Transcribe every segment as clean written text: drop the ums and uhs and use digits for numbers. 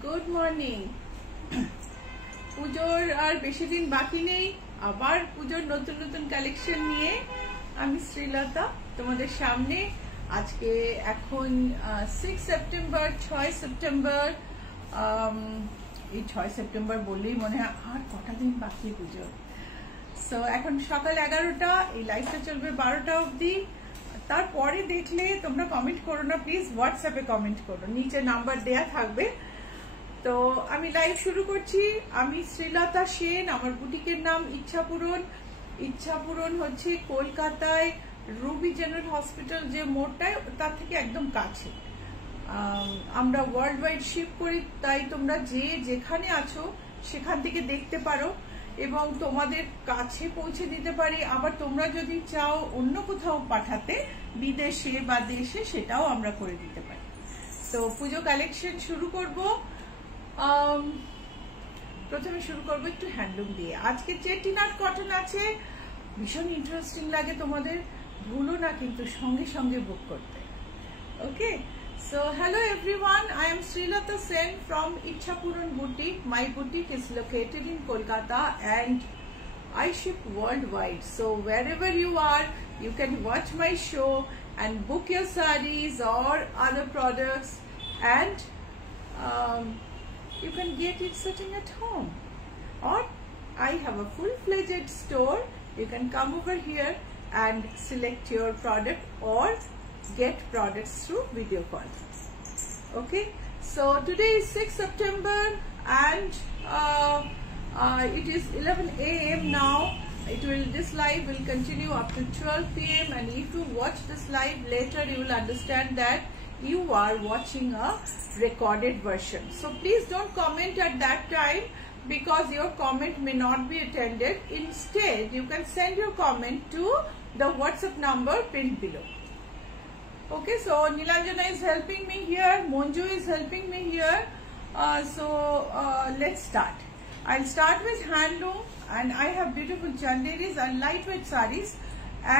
Good morning. পুজোর আর বেশি দিন বাকি নেই, আবার পুজোর নতুন নতুন কালেকশন নিয়ে আমি শ্রীলতা তোমাদের সামনে। আজকে এখন 6 সেপ্টেম্বর, 6 সেপ্টেম্বর। এই 6 সেপ্টেম্বর বললেই মনে হয় আর কটা দিন বাকি পুজো। সো এখন সকাল 11টা, এই লাইভটা চলবে 12টা অবধি। তারপরে দেখলে তোমরা কমেন্ট করো না প্লিজ, হোয়াটসঅ্যাপে কমেন্ট করো, নিচে নাম্বার দেয়া থাকবে। তো আমি লাইভ শুরু করছি। আমি শ্রীলতা সেন, আমার বুটিকের নাম ইচ্ছাপূরণ। ইচ্ছাপূরণ হচ্ছে কলকাতায় রুবি জেনারেল হসপিটাল যে মোড়টায়, তার থেকে একদম কাছে। আমরা ওয়ার্ল্ড ওয়াইড শিপ করি, তাই তোমরা যে যেখানে আছো সেখান থেকে দেখতে পারো এবং তোমাদের কাছে পৌঁছে দিতে পারি। আবার তোমরা যদি চাও অন্য কোথাও পাঠাতে, বিদেশে বা দেশে, সেটাও আমরা করে দিতে পারি। তো পুজো কালেকশন শুরু করব। প্রথমে শুরু করবো একটু হ্যান্ডলুম দিয়ে। আজকে চেটিনাট কটন আছে, ভীষণ ইন্টারেস্টিং লাগে তোমাদের, ভুলো না কিন্তু সঙ্গে সঙ্গে বুক করতে। ওকে, so hello everyone, I am Srilata Sen from Ichhapuran Boutique. My boutique is located in Kolkata and I ship worldwide, so wherever you are you can watch my show and book your sarees or other products, and you can get it sitting at home, or I have a full-fledged store. You can come over here and select your product or get products through video call. Okay, so today is 6 September and it is 11 a.m. now. This live will continue up to 12 p.m. and if you watch this live later, you will understand that you are watching a recorded version. So please don't comment at that time, because your comment may not be attended. Instead, you can send your comment to the WhatsApp number pinned below. Okay, so Nilanjana is helping me here, Monju is helping me here. Let's start. I'll start with handloom, and I have beautiful chanderis and lightweight sarees,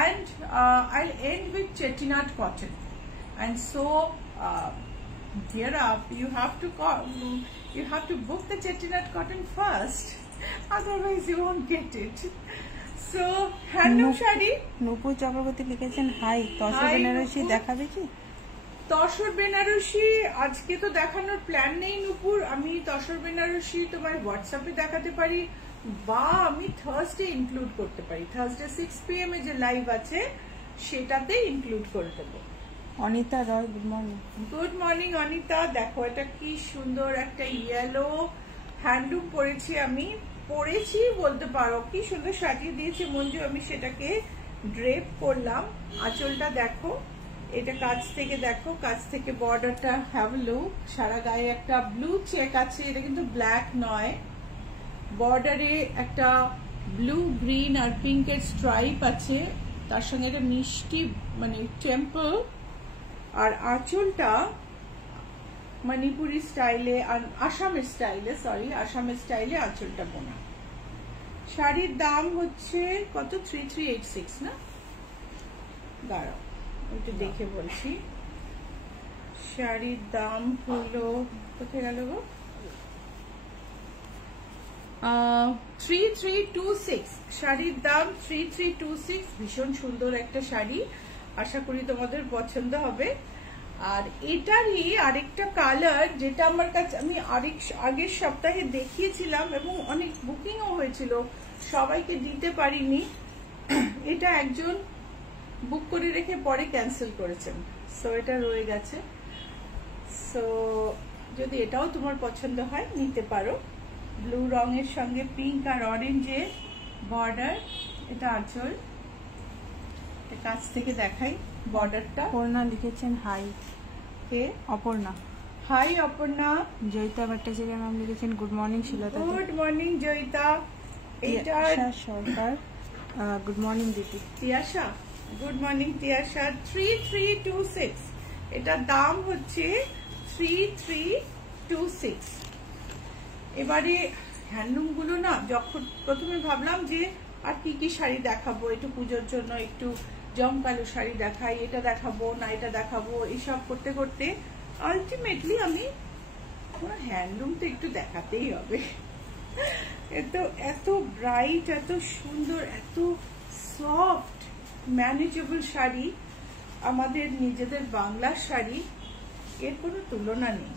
and I'll end with chettinad cotton. And so gear up, you have to book the chettinad cotton first, otherwise you won't get it. So handloom sari. নূপুর চক্রবর্তী লিখেছেন high, tussar Banarasi দেখাবে কি? তসর বেনারসি আজকে তো দেখানোর plan নেই নূপুর। আমি তসর বেনারসি তোমার হোয়াটসঅ্যাপে দেখাতে পারি, বা আমি থার্সডে ইনক্লুড করতে পারি। থার্সডে 6 PM এ যে লাইভ আছে সেটাতে ইনক্লুড করে দেবো। Anita Roy, good morning. Good morning Anita. দেখো এটা কি সুন্দর একটা ইয়েলো হ্যান্ডলুম পরেছি বলতে পারো, কি সুন্দর সাজিয়ে দিয়েছে মঞ্জু। আমি সেটাকে ড্রেপ করলাম। আঁচলটা দেখো, এটা কাছ থেকে দেখো, কাছ থেকে বর্ডারটা হ্যাভ লুক। সারা গায়ে একটা ব্লু চেক আছে, এটা কিন্তু ব্ল্যাক নয়। বর্ডারে একটা ব্লু, গ্রিন আর পিঙ্কের স্ট্রাইপ আছে, তার সঙ্গে একটা মিষ্টি মানে টেম্পল। আর আঁচলটা মণিপুরি স্টাইলে, আসামের স্টাইলে আঁচলটা বোনা। শাড়ির দাম হচ্ছে কত? 3386 না? দাঁড়াও একটু দেখে বলছি। শাড়ির দাম হলো, কোথায় গেল গো? 3326। শাড়ির দাম 3326। ভীষণ সুন্দর একটা শাড়ি, আশা করি তোমাদের পছন্দ হবে। আর এটারই আরেকটা কালার, যেটা আমার কাছে আমি আগের সপ্তাহে দেখিয়েছিলাম এবং অনেক বুকিংও হয়েছিল, সবাইকে দিতে পারিনি। এটা একজন বুক করে রেখে পরে ক্যান্সেল করেছেন, সো এটা রয়ে গেছে। সো যদি এটাও তোমার পছন্দ হয় নিতে পারো। ব্লু রঙের সঙ্গে পিঙ্ক আর অরেঞ্জের বর্ডার, এটা আঁচল। কাছ থেকে দেখাই বর্ডারটা। অপর্ণা লিখেছেন হাই। কে? অপর্ণা। হাই অপর্ণা। জয়িতা ভট্টাচার্য ম্যাম লিখেছেন good morning Srilata. Good morning Joyita. এটা সরকার, গুড মর্নিং দিদি। Tiyasha, good morning Tiyasha. 3326, এটা দাম হচ্ছে 3326। এবারে হ্যান্ডলুম গুলো না, যখন প্রথমে ভাবলাম যে আর কি কি শাড়ি দেখাবো, একটু পুজোর জন্য একটু জমকালো শাড়ি দেখাই, এটা দেখাবো না এটা দেখাবো, এইসব করতে করতে আলটিমেটলি আমি হ্যান্ডলুম তো একটু দেখাতেই হবে। এত ব্রাইট, এত সুন্দর, এত সফট ম্যানেজেবল শাড়ি, আমাদের নিজেদের বাংলার শাড়ি, এর কোনো তুলনা নেই।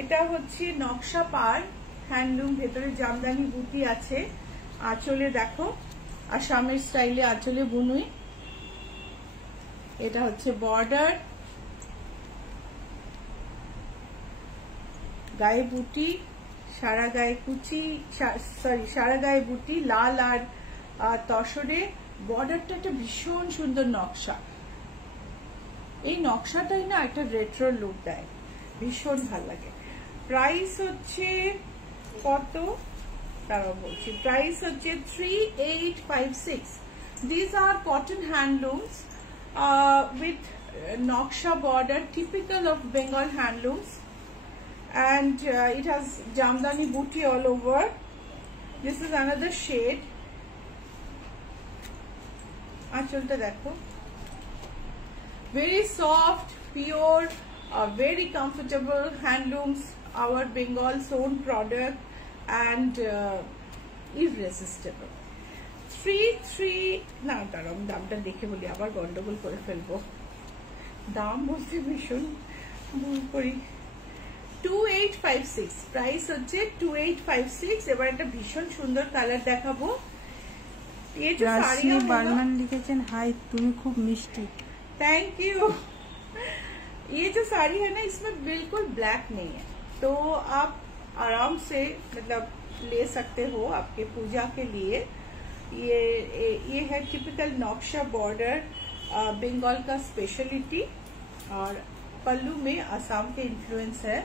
এটা হচ্ছে নকশা পার হ্যান্ডলুম, ভেতরে জামদানি বুটি আছে, আঁচলে দেখো আসামের স্টাইলে আঁচলে বুনুই। এটা হচ্ছে বর্ডার, গায়ে বুটি, সারা গায়ে কুচি, সারা গায়ে বুটি, লাল আর তসরে। বর্ডারটা একটা ভীষণ সুন্দর নকশা, এই নকশাটাই না একটা রেট্রো লুক দেয়, ভীষণ ভালো লাগে। প্রাইস হচ্ছে কত তারাও বলছি, প্রাইস হচ্ছে 3856। দিস আর কটন হ্যান্ডলুমস with নকশা border, typical of Bengal handlooms, and it has jamdani booty all over. This is another shade. আঁচলটা দেখো, very soft, pure, very comfortable handlooms, our Bengal's own product, and irresistible. 33 না, দাঁড়াও দামটা দেখে বলি, আবার গন্ডগোল করে ফেলবো, দাম বলতে ভীষণ ভুল করি। 2856 প্রাইস হচ্ছে 2856। এবার একটা ভীষণ সুন্দর কালার দেখাবো। এই যে শাড়ি বার্মান লিখেছেন, হাই তুমি খুব মিষ্টি। Thank you. ये जो साड़ी है ना, इसमें बिल्कुल ब्लैक नहीं है, तो आप आराम से मतलब ले सकते हो आपके पूजा के लिए। ये है टिपिकल नक्शा बॉर्डर, बंगाल का स्पेशलिटी, और पल्लू में असम के इन्फ्लुएंस है।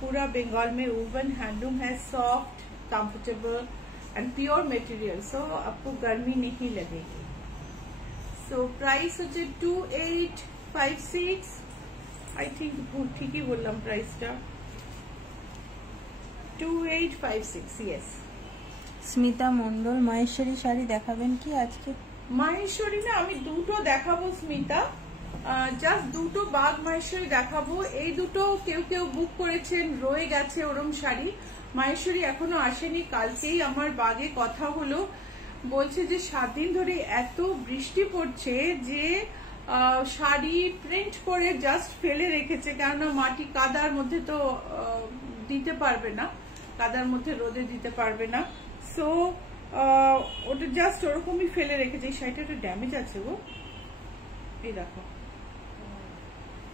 पूरा बंगाल में वूवन हैंडलूम है, soft, comfortable and pure material, so आपको गर्मी नहीं लगेगी। सो प्राइस হচ্ছে 2856। आई थिंक ঠিকই বললাম প্রাইসটা, 2856। यस। স্মিতা মন্ডল, মাহেশ্বরী শাড়ি দেখাবেন কি আজকে? মাহেশ্বরী না, আমি দুটো দেখাবো স্মিতা, জাস্ট দুটো বাগ মাহেশ্বরী দেখাবো। এই দুটো কেউ কেউ বুক করেছেন, রয়ে গেছে ওরম শাড়ি। মাহেশ্বরী এখনো আসেনি, কালকেই আমার বাগে কথা হলো, বলছে যে 7 দিন ধরে এত বৃষ্টি পড়ছে যে শাড়ি প্রিন্ট করে জাস্ট ফেলে রেখেছে, কেননা মাটি কাদার মধ্যে তো দিতে পারবে না, কাদার মধ্যে রোদে দিতে পারবে না, সো ওটা জাস্ট ওরকমই ফেলে রেখেছে। এই শাড়িটা একটু ড্যামেজ আছে গো, এই দেখো,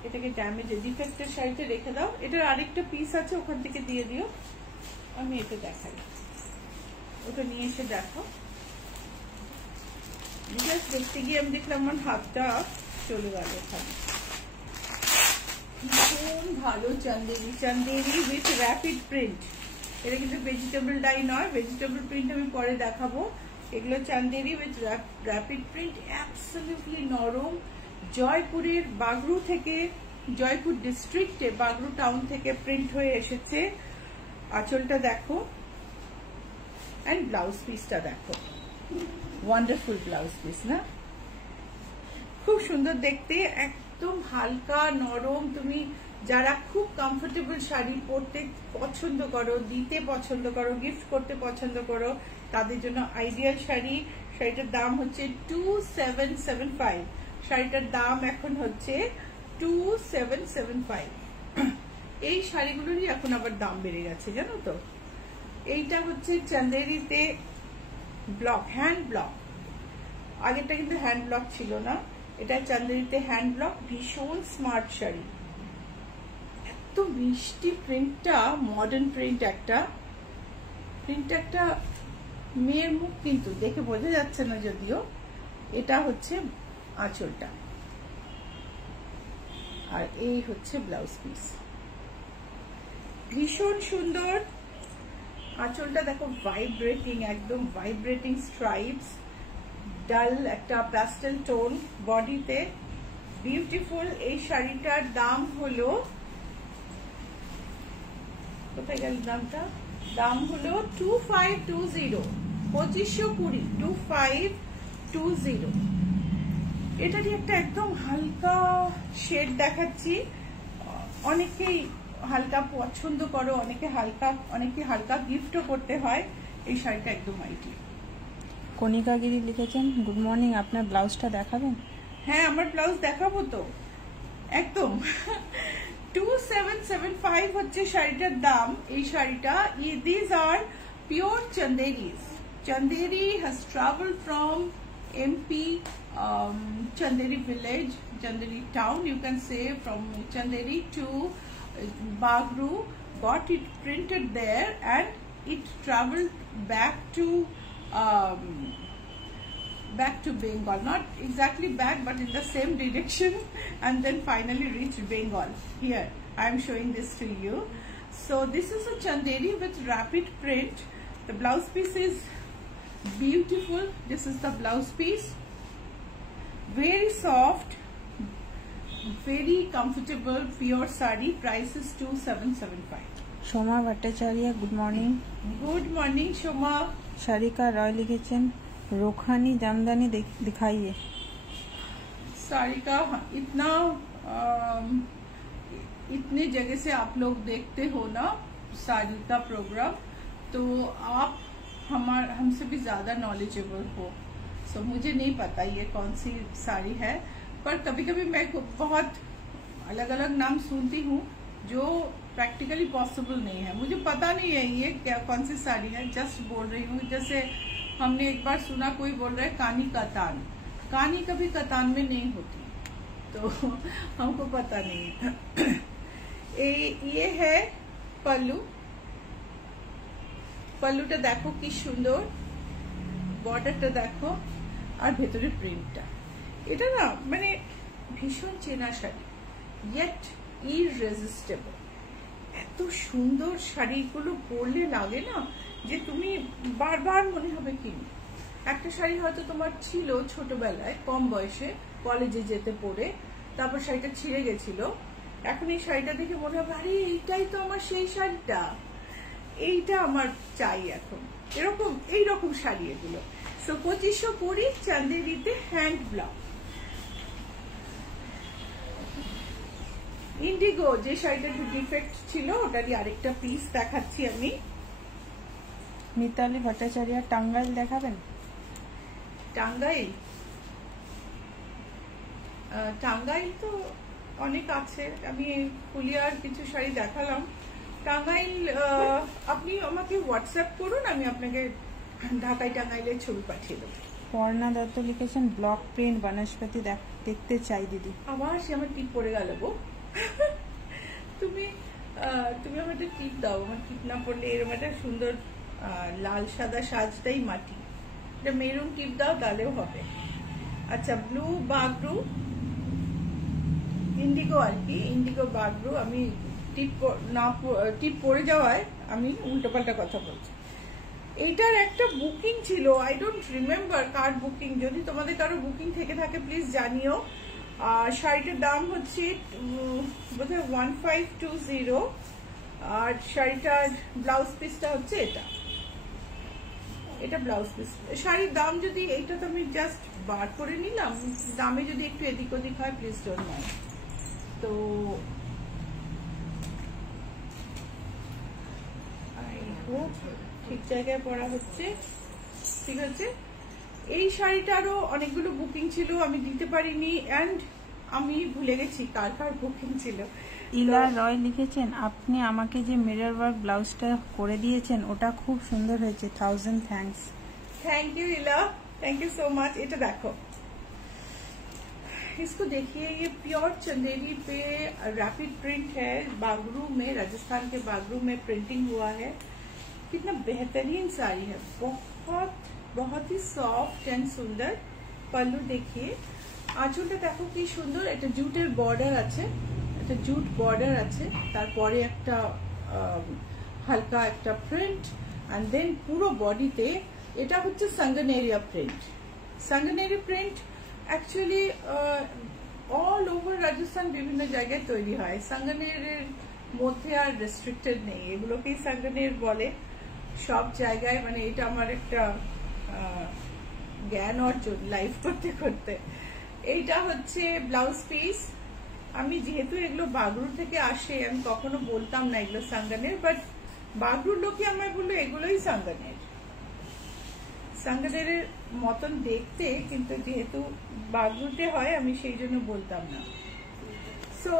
এটাকে ড্যামেজ ডিফেক্টের শাড়িতে রেখে দাও। এটার আরেকটা পিস আছে, ওখান থেকে দিয়ে দিও, আমি এটা দেখাই, ওটা নিয়ে এসে দেখো। জাস্ট দেখতে গিয়ে আমি দেখলাম আমার হাতটা চলে গেল ওখানে। ভীষণ ভালো Chanderi, Chanderi with rapid print. এটা কিন্তু ভেজিটেবল ডাই নয়, ভেজিটেবল প্রিন্ট আমি পরে দেখাবো। এগুলো Chanderi with rapid print, absolutely নরম। জয়পুরের বাগরু থেকে, জয়পুর ডিস্ট্রিক্টে বাগরু টাউন থেকে প্রিন্ট হয়ে এসেছে। আঁচলটা দেখো, এন্ড ব্লাউজ পিসটা দেখো, ওয়ান্ডারফুল ব্লাউজ পিস না, খুব সুন্দর দেখতে, একদম হালকা নরম। তুমি যারা খুব কমফোর্টেবল শাড়ি পরতে পছন্দ করো, দিতে পছন্দ করো, গিফট করতে পছন্দ করো, তাদের জন্য আইডিয়াল শাড়ি। শাড়িটার দাম হচ্ছে 2775। শাড়িটার দাম এখন হচ্ছে 2775। এই শাড়িগুলোরই এখন আবার দাম বেড়ে গেছে, জানো তো। এইটা হচ্ছে চান্দেরিতে ব্লক, হ্যান্ড ব্লক, আগেরটা কিন্তু হ্যান্ড ব্লক ছিল না, এটা চান্দেরিতে হ্যান্ড ব্লক। ভীষণ স্মার্ট শাড়ি, এত মিষ্টি প্রিন্টটা, মডার্ন প্রিন্ট একটা, মেয়ের মুখ কিন্তু দেখে বোঝা যাচ্ছে না যদিও। এটা হচ্ছে আঁচলটা, আর এই হচ্ছে ব্লাউজ পিস, ভীষণ সুন্দর। আঁচলটা দেখো, ভাইব্রেটিং, একদম ভাইব্রেটিং স্ট্রাইপস, ডাল একটা প্যাস্টেল টোন বডিতে, বিউটিফুল। এই শাড়িটার দাম হলো, কোথায় গেল দামটা, দাম হলো 2520, 2520, 2520। এটারই একটা একদম হালকা শেড দেখাচ্ছি। অনেকেই হালকা পছন্দ করো, অনেকে হালকা গিফটও করতে হয়, এই শাড়িটা একদম আইডিয়া। কণিকা গিরি লিখেছেন গুড মর্নিং, আপনার ব্লাউজটা দেখাবেন? হ্যাঁ, আমার ব্লাউজ দেখাবো তো একদম। 2775 হচ্ছে শাড়িটার দাম। এই শাড়িটা, this are pure Chanderis. Chanderi has traveled from MP, Chanderi village, Chanderi town, you can say, from Chanderi to Bagru, got it printed there, and it traveled back to Bengal, not exactly back but in the same direction, and then finally reached Bengal. Here I am showing this to you. So this is a Chanderi with rapid print. The blouse piece is beautiful. This is the blouse piece, very soft, very comfortable, pure sari. Price is 2775. Soma Bhattacharya good morning. Good morning, Shoma. Sarika Roy লিখেছেন রোখানি জামদানি दिखाइए। सारिका, इतने जगह से आप लोग देखते हो ना साड़ी का प्रोग्राम, तो आप हमसे भी ज्यादा नॉलेजेबल हो। सो मुझे नहीं पता ये कौन सी साड़ी है, पर कभी कभी मैं बहुत अलग अलग नाम सुनती हूँ जो प्रैक्टिकली पॉसिबल नहीं है। मुझे पता नहीं है ये क्या कौन सी साड़ी है, जस्ट बोल रही हूँ। जैसे हमने एक बार सुना, कोई बोल रहा है कानी कतान, कानी कभी कतान में नहीं होती, तो हमको पता नहीं है। ये है पल्लू। पल्लूटा देखो कि सुंदर, बॉर्डरটা দেখো, আর ভেতরে প্রিন্টটা, এটা না মানে ভীষণ চেনা শাড়ি, yet irresistible। এত সুন্দর শাড়িগুলো পরলে লাগে না যে তুমি বারবার মনে হবে কিনবে। একটা শাড়ি হয়তো তোমার ছিল ছোটবেলায় কম বয়সে কলেজে যেতে পরে, তারপর শাড়িটা ছিঁড়ে গেছিল, এখন এই শাড়িটা দেখে মনে হবে আরে এইটাই তো আমার সেই শাড়িটা, এইটা আমার চাই এখন। এইরকম শাড়ি এগুলো। সো 2520 চান্দেরিতে হ্যান্ড ব্লাউজ। ইন্ডিগো যে শাড়িটা ডিফেক্ট ছিল ওটারই আরেকটা পিস দেখাচ্ছি আমি। মিতালি ভট্টাচার্য টাঙ্গাইল দেখাবেন? টাঙ্গাইল তো অনেক আছে, আমি ফুলিয়ার কিছু শাড়ি দেখালাম। টাঙ্গাইল আপনি আমাকে হোয়াটসঅ্যাপ করুন, আমি আপনাকে ঢাকায় টাঙ্গাইলের ছবি পাঠিয়ে দেবো। পর্ণা দত্ত লিখেছেন ব্লক প্রিন্ট বনস্পতি দেখতে চাই দিদি। আবার সে আমার টিপ পড়ে গেল গো। তুমি আমাদের টিপ দাও, আমার টিপ না পড়লে এরকম একটা সুন্দর লাল সাদা সাজটাই মাটি, এটা মেরুন টিপ দাও তাহলেও হবে। আচ্ছা, ব্লু বাগরু, ইন্ডিগো আর কি, ইন্ডিগো বাগরু। আমি টিপ পড়ে যাওয়ায় আমি উল্টোপাল্টা কথা বলছি। এইটার একটা বুকিং ছিল, I don't remember car booking, যদি তোমাদের কারো বুকিং থেকে থাকে প্লিজ জানিও। শাড়িটার দাম হচ্ছে বোধহয় 1520, আর শাড়িটার ব্লাউজ পিসটা হচ্ছে এটা ব্লাউজ পিস। শাড়ির দাম যদি, এইটা তো আমি জাস্ট বার করে নিলাম, দামে যদি একটু এদিক ওদিক হয় প্লিজ ডোন্ট মাইন্ড। তো আই হোপ ঠিক জায়গায় পড়া হচ্ছে, ঠিক আছে। এই শাড়িটারও অনেকগুলো বুকিং ছিল, আমি দিতে পারিনি, এন্ড আমি ভুলে গেছি কার কার বুকিং ছিল। ইলা রয় লিখেছেন আপনি আমাকে যে মিরর ওয়ার্ক ব্লাউজটা করে দিয়েছেন ওটা খুব সুন্দর হয়েছে, 1000 থ্যাঙ্কস। थैंक यू इला, थैंक यू सो मच। এটা দেখো, इसको देखिए, ये प्योर चंदेरी पे रैपिड प्रिंट है, बागरू में, राजस्थान के बागरू में प्रिंटिंग हुआ है। कितना बेहतरीन साड़ी है, बहुत ही सॉफ्ट एंड सुंदर। पल्लू देखिए, आंचलটা দেখো কি সুন্দর, এটা জুটের বর্ডার আছে, এটা জুট বর্ডার আছে, তারপরে একটা হালকা একটা প্রিন্ট, এন্ড দেন পুরো বডিতে এটা হচ্ছে সঙ্গনেরিয়া print. Sanganeri print actually all over Rajasthan বিভিন্ন জায়গায় তৈরি হয়, সঙ্গনেরের মধ্যে আর রেস্ট্রিক্টেড নেই, এগুলোকেই সঙ্গনের বলে সব জায়গায়। মানে এটা আমার একটা জ্ঞান অর্জন লাইভ করতে করতে। এইটা হচ্ছে ব্লাউজ পিস, আমি যেহেতু এগুলো বাগরু থেকে আসে, আমি কখনো বলতাম না এগুলো সাঙ্গানের, বাট বাগরুর লোকে আমার বললো এগুলোই সাঙ্গানের। সাঙ্গানের মতন দেখতে, কিন্তু যেহেতু বাগরুতে হয় আমি সেই জন্য বলতাম না। সো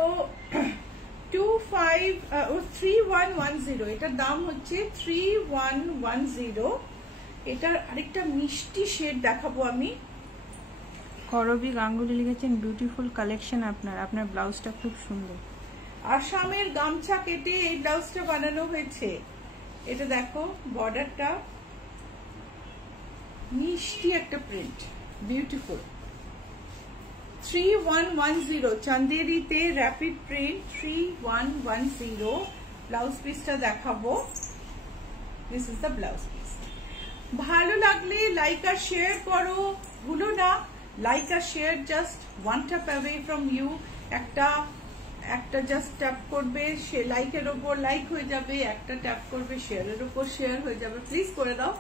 3110, এটার দাম হচ্ছে 3110। এটার আরেকটা মিষ্টি শেড দেখাবো আমি। করবি গাঙ্গুলি লিখেছেন বিউটিফুল কালেকশন আপনার ব্লাউজটা খুব সুন্দর। আসামের গামছা কেটে এই ব্লাউজটা বানানো হয়েছে। এটা দেখো, বর্ডারটা মিষ্টি একটা প্রিন্ট, বিউটিফুল। 3110 চান্দেরিতে র্যাপিড প্রিন্ট 3110। ব্লাউজ পিসটা দেখাবো। This is the blouse piece. ভালো লাগলে লাইক আর শেয়ার করো, ভুলো না। লাইক আর share just one tap away from you. একটা জাস্ট ট্যাপ করবে, সে লাইকের ওপর লাইক হয়ে যাবে, একটা ট্যাপ করবে শেয়ারের ওপর শেয়ার হয়ে যাবে। প্লিজ করে দাও।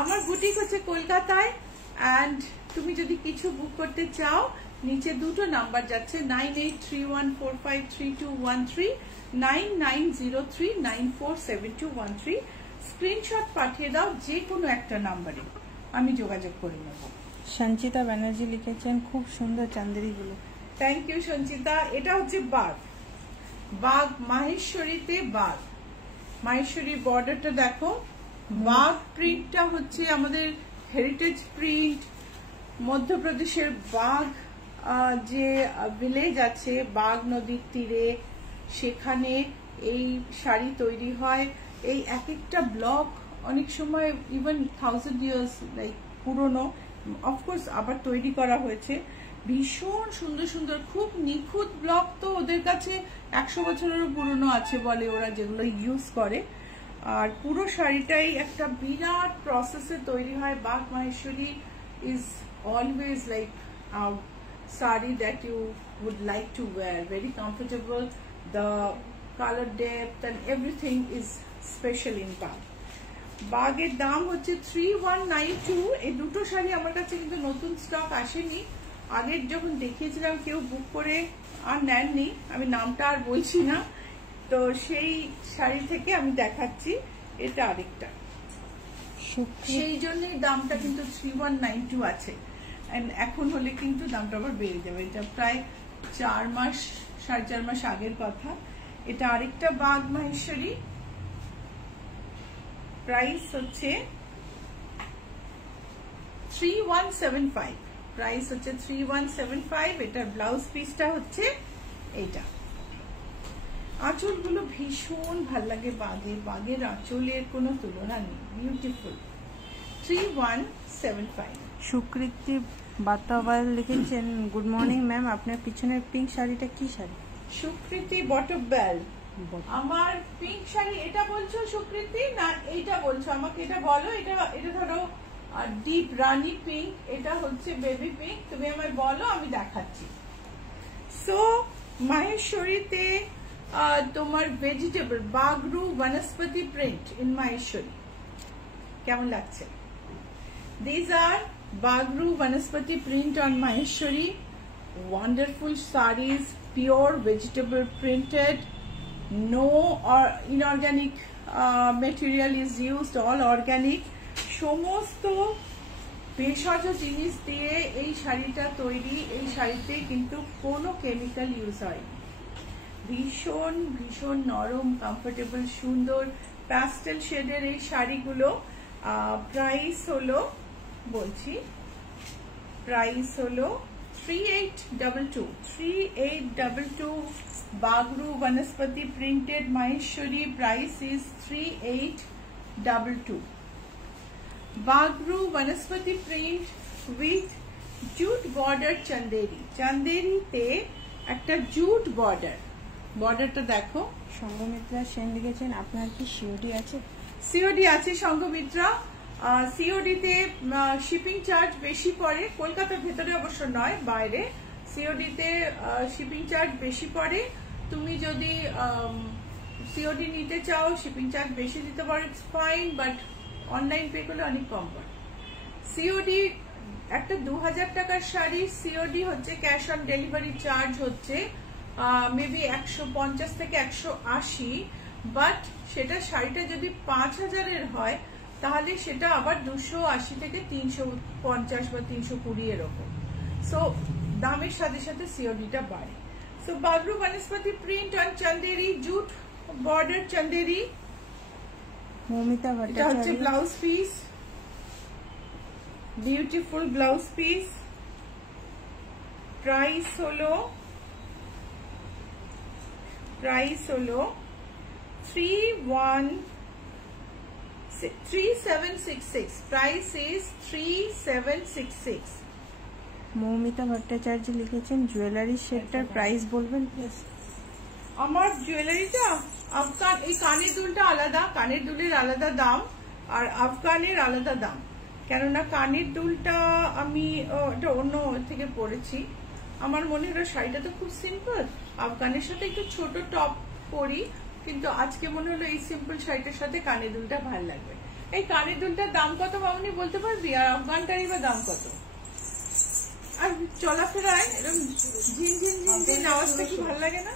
আমার বুটিক হচ্ছে কলকাতায়, অ্যান্ড তুমি যদি কিছু বুক করতে চাও, নিচে দুটো নাম্বার যাচ্ছে, 9831453213, 9903947213। স্ক্রিনশট পাঠিয়ে দাও যে কোনো একটা নাম্বারে, আমি যোগাযোগ করে নেব। সঞ্চিতা ব্যানার্জি লিখেছেন খুব সুন্দর চান্দেরিগুলো। Thank you Sanchita. এটা হচ্ছে বাঘ মাহেশ্বরীতে বাঘ। মাহেশ্বরী বর্ডারটা দেখো। বাঘ প্রিন্টটা হচ্ছে আমাদের হেরিটেজ প্রিন্ট। মধ্যপ্রদেশের বাঘ যে ভিলেজ আছে বাঘ নদীর তীরে, সেখানে এই শাড়ি তৈরি হয়। এই এক একটা ব্লক অনেক সময় ইভেন 1000 years লাইক পুরনো, অফকোর্স আবার তৈরি করা হয়েছে। ভীষণ সুন্দর সুন্দর, খুব নিখুঁত ব্লক। তো ওদের কাছে 100 বছরেরও পুরনো আছে বলে ওরা, যেগুলো ইউজ করে। আর পুরো শাড়িটাই একটা বিরাট প্রসেসে তৈরি হয়। Bagh Maheshwari is always like sari that you would like to wear, very comfortable. The color depth and everything is special in Bagh. বাগের দাম হচ্ছে 3192। এই দুটো শাড়ি আমার কাছে কিন্তু নতুন স্টক আসেনি। আগের যখন দেখিয়েছিলাম কেউ বুক করে আর নেননি, আমি নামটা আর বলছি না। তো সেই শাড়ি থেকে আমি দেখাচ্ছি, এটা আরেকটা, সেই জন্যই দামটা কিন্তু 3192 আছে। এখন হলে কিন্তু দামটা আবার বেড়ে যাবে। এটা প্রায় 4 মাস 4.5 মাস আগের কথা। এটা আরেকটা বাঘ মাহেশ্বরী। প্রাইস হচ্ছে 3175। প্রাইস হচ্ছে 3175। এটার ব্লাউজ পিসটা হচ্ছে এইটা। আঁচলগুলো ভীষণ ভাল লাগে বাঘের আঁচলের কোনো তুলনা নেই, বিউটিফুল। 3175। সুকৃতি বাতাওয়াল লিখেছেন গুড মর্নিং ম্যাম, আপনার পিছনের পিঙ্ক শাড়িটা কি শাড়ি? সুকৃতি বটবেল, আমার পিঙ্ক শাড়ি এটা বলছো সুকৃতি, না এইটা বলছো? আমাকে এটা বলো। এটা ধরো ডিপ রানি পিঙ্ক, এটা হচ্ছে বেবি পিঙ্ক। তুমি আমায় বলো, আমি দেখাচ্ছি। সো মাহেশ্বরীতে তোমার ভেজিটেবল বাগরু বনস্পতি প্রিন্ট ইন মাহেশ্বরী, কেমন লাগছে? These are Bagru Vanaspati print on Maheshwari. Wonderful sarees, pure vegetable printed. No inorganic material is used, all organic. সমস্ত ভেষজ জিনিস দিয়ে এই শাড়িটা তৈরি। এই শাড়িতে কিন্তু কোনো কেমিক্যাল ইউজ হয়। ভীষণ ভীষণ নরম, কমফোর্টেবল, সুন্দর প্যাস্টেল শেডের এই শাড়িগুলো। প্রাইস হলো, বলছি, প্রাইস হলো 3822। বাগরু বনস্পতি printed Maheshwari, price is 3822। Bagru বনস্পতি print with jute border Chanderi. চান্দেরিতে একটা জুট বর্ডার। বর্ডারটা দেখো। সঙ্গমিত্রা সেন লিখেছেন আপনার কি সিওডি আছে? সিওডি আছে সঙ্গমিত্রা। সিওডিতে শিপিং চার্জ বেশি পড়ে, কলকাতার ভেতরে অবশ্য নয়, বাইরে। সিওডিতে শিপিং চার্জ বেশি পড়ে। তুমি যদি সিওডি নিতে চাও, শিপিং চার্জ বেশি দিতে পারো, it's fine, but online pay করলে অনেক কম পড়ে। সিওডি একটা 2000 টাকার শাড়ি, সিওডি হচ্ছে ক্যাশ অন ডেলিভারি চার্জ হচ্ছে মেবি 150 থেকে 180, বাট সেটা শাড়িটা যদি 5000-এর হয় তাহলে সেটা আবার 280 থেকে 350 বা 320 এরকম। সো দামের সাথে সাথে সিওডিটা বাড়ে। সো বাগরু বনস্পতি print on Chanderi jute border Chanderi. Moumita এটা হচ্ছে Bhattacharya. Blouse piece, beautiful blouse piece. Price হলো 3766। Price is 3766। মৌমিতা ভট্টাচার্য লিখেছেন জুয়েলারি সেটটার প্রাইস বলবেন প্লিজ। আমার জুয়েলারিটা আফগান, এই কানের দুলটা আলাদা, কানের দুলের আলাদা দাম, আর আফগানের আলাদা দাম। কেননা কানের দুলটা আমি এটা অন্য থেকে পরেছি। আমার মনে হলো শাড়িটা তো খুব সিম্পল, আফগানের সাথে একটু ছোট টপ পরি, কিন্তু আজকে মনে হলো এই সিম্পল শাড়িটার সাথে কানের দুলটা ভালো লাগবে। এই কানের দুলটার দাম কত মামনি বলতে পারবি? আর আফগানটারই বা দাম কত? আর চলাফেরায় এরকম ঝিনঝিন ঝিনঝিন আওয়াজটা কি ভালো লাগে না?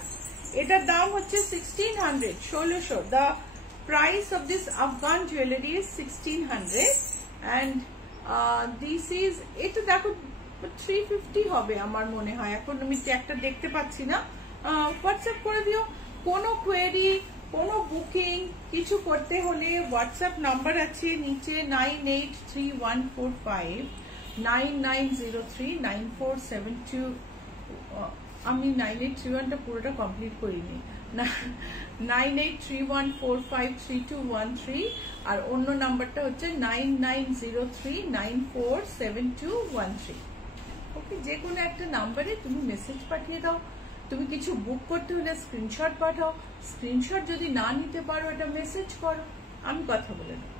এটার দাম হচ্ছে 1600, 1600। The price of this Afghan jewelry is 1600 and this is, এটা দেখো 350 হবে আমার মনে হয়, এখন আমি ট্যাগটা দেখতে পাচ্ছি না। হোয়াটসঅ্যাপ করে দিও। কোনো কোয়েরি, কোনো বুকিং কিছু করতে হলে হোয়াটসঅ্যাপ নাম্বার আছে নিচে 983145 9903 9472। আমি 9831টা পুরোটা কমপ্লিট করিনি, 9831453213, আর অন্য নাম্বারটা হচ্ছে 9903 947213। ওকে, যে কোনো একটা নাম্বারে তুমি মেসেজ পাঠিয়ে দাও। তুমি কিছু বুক করতে হলে স্ক্রিনশট পাঠাও, স্ক্রিনশট যদি না নিতে পারো এটা মেসেজ করো, আমি কথা বলে নেব।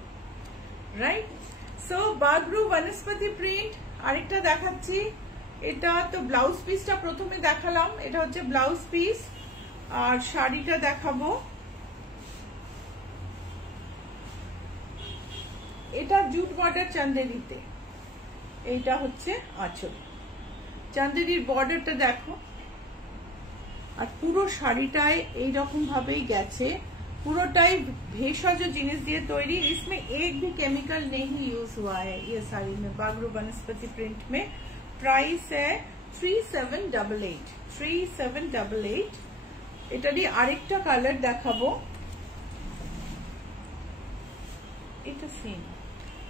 রাইট? সো বাগরু বনস্পতি প্রিন্ট আরেকটা দেখাচ্ছি। এটা তো ব্লাউজ পিসটা প্রথমে দেখালাম, এটা হচ্ছে ব্লাউজ পিস, আর শাড়িটা দেখাবো। এটা জুট বর্ডার চান্দেরিতে, এইটা হচ্ছে আঁচল। চান্দেরির বর্ডারটা দেখো, আর পুরো শাড়িটায় এইরকম ভাবেই গেছে, পুরোটাই ভেষজ জিনিস দিয়ে তৈরি। इसमें एक भी केमिकल नहीं यूज हुआ है ये साड़ी में, बागरू वनस्पति प्रिंट में। प्राइस है 3788, 3788। এটারই আরেকটা কালার দেখাবো, এটা সেম।